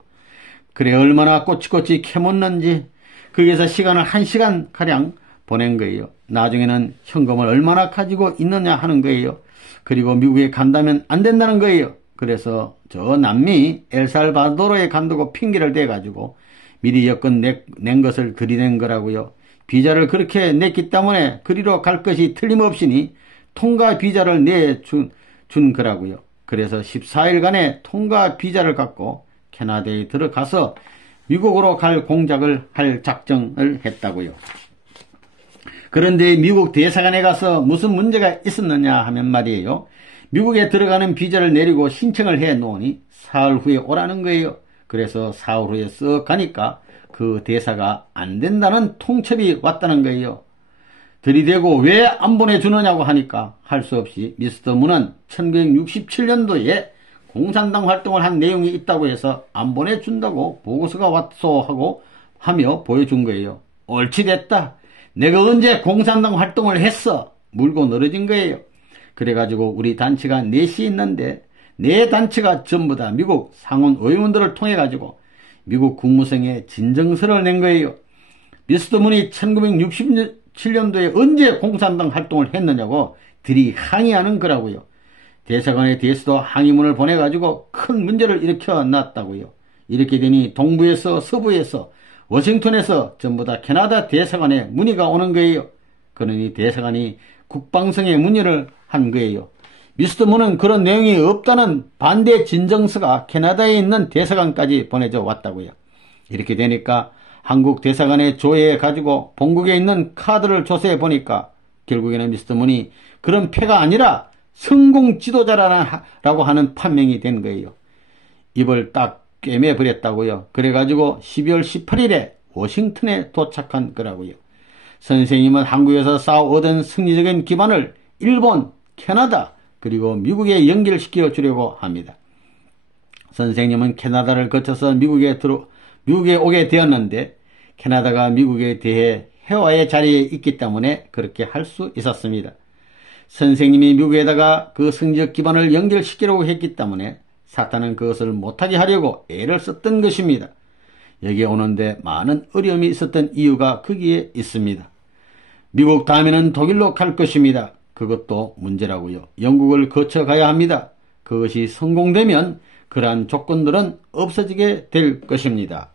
그래 얼마나 꼬치꼬치 캐묻는지 거기에서 시간을 1시간가량 보낸 거예요. 나중에는 현금을 얼마나 가지고 있느냐 하는 거예요. 그리고 미국에 간다면 안 된다는 거예요. 그래서 저 남미 엘살바도르에 간다고 핑계를 대가지고 미리 여권 낸 것을 들이댄 거라고요. 비자를 그렇게 냈기 때문에 그리로 갈 것이 틀림없으니 통과 비자를 내준 거라고요. 그래서 14일간의 통과 비자를 갖고 캐나다에 들어가서 미국으로 갈 공작을 할 작정을 했다고요. 그런데 미국 대사관에 가서 무슨 문제가 있었느냐 하면 말이에요. 미국에 들어가는 비자를 내리고 신청을 해 놓으니 사흘 후에 오라는 거예요. 그래서 사흘 후에 쓱 가니까 그 대사가 안 된다는 통첩이 왔다는 거예요. 들이대고 왜 안 보내주느냐고 하니까 할 수 없이 미스터 문은 1967년도에 공산당 활동을 한 내용이 있다고 해서 안 보내준다고 보고서가 왔소 하고 하며 보여준 거예요. 옳지 됐다. 내가 언제 공산당 활동을 했어? 물고 늘어진 거예요. 그래가지고 우리 단체가 넷이 있는데 네 단체가 전부 다 미국 상원 의원들을 통해 가지고 미국 국무성에 진정서를 낸 거예요. 미스터 문이 1967년도에 언제 공산당 활동을 했느냐고 들이 항의하는 거라고요. 대사관에 대해서도 항의문을 보내가지고 큰 문제를 일으켜 놨다고요. 이렇게 되니 동부에서 서부에서 워싱턴에서 전부 다 캐나다 대사관에 문의가 오는 거예요. 그러니 대사관이 국방성에 문의를 한 거예요. 미스터 문은 그런 내용이 없다는 반대 진정서가 캐나다에 있는 대사관까지 보내져 왔다고요. 이렇게 되니까 한국 대사관에 조회해 가지고 본국에 있는 카드를 조사해 보니까 결국에는 미스터 문이 그런 패가 아니라 성공 지도자라고 하는 판명이 된 거예요. 입을 딱 꿰매 버렸다고요. 그래가지고 12월 18일에 워싱턴에 도착한 거라고요. 선생님은 한국에서 쌓아 얻은 승리적인 기반을 일본, 캐나다 그리고 미국에 연결시켜 주려고 합니다. 선생님은 캐나다를 거쳐서 미국에 오게 되었는데 캐나다가 미국에 대해 해와의 자리에 있기 때문에 그렇게 할 수 있었습니다. 선생님이 미국에다가 그 성적 기반을 연결시키려고 했기 때문에 사탄은 그것을 못하게 하려고 애를 썼던 것입니다. 여기에 오는데 많은 어려움이 있었던 이유가 거기에 있습니다. 미국 다음에는 독일로 갈 것입니다. 그것도 문제라고요. 영국을 거쳐가야 합니다. 그것이 성공되면 그러한 조건들은 없어지게 될 것입니다.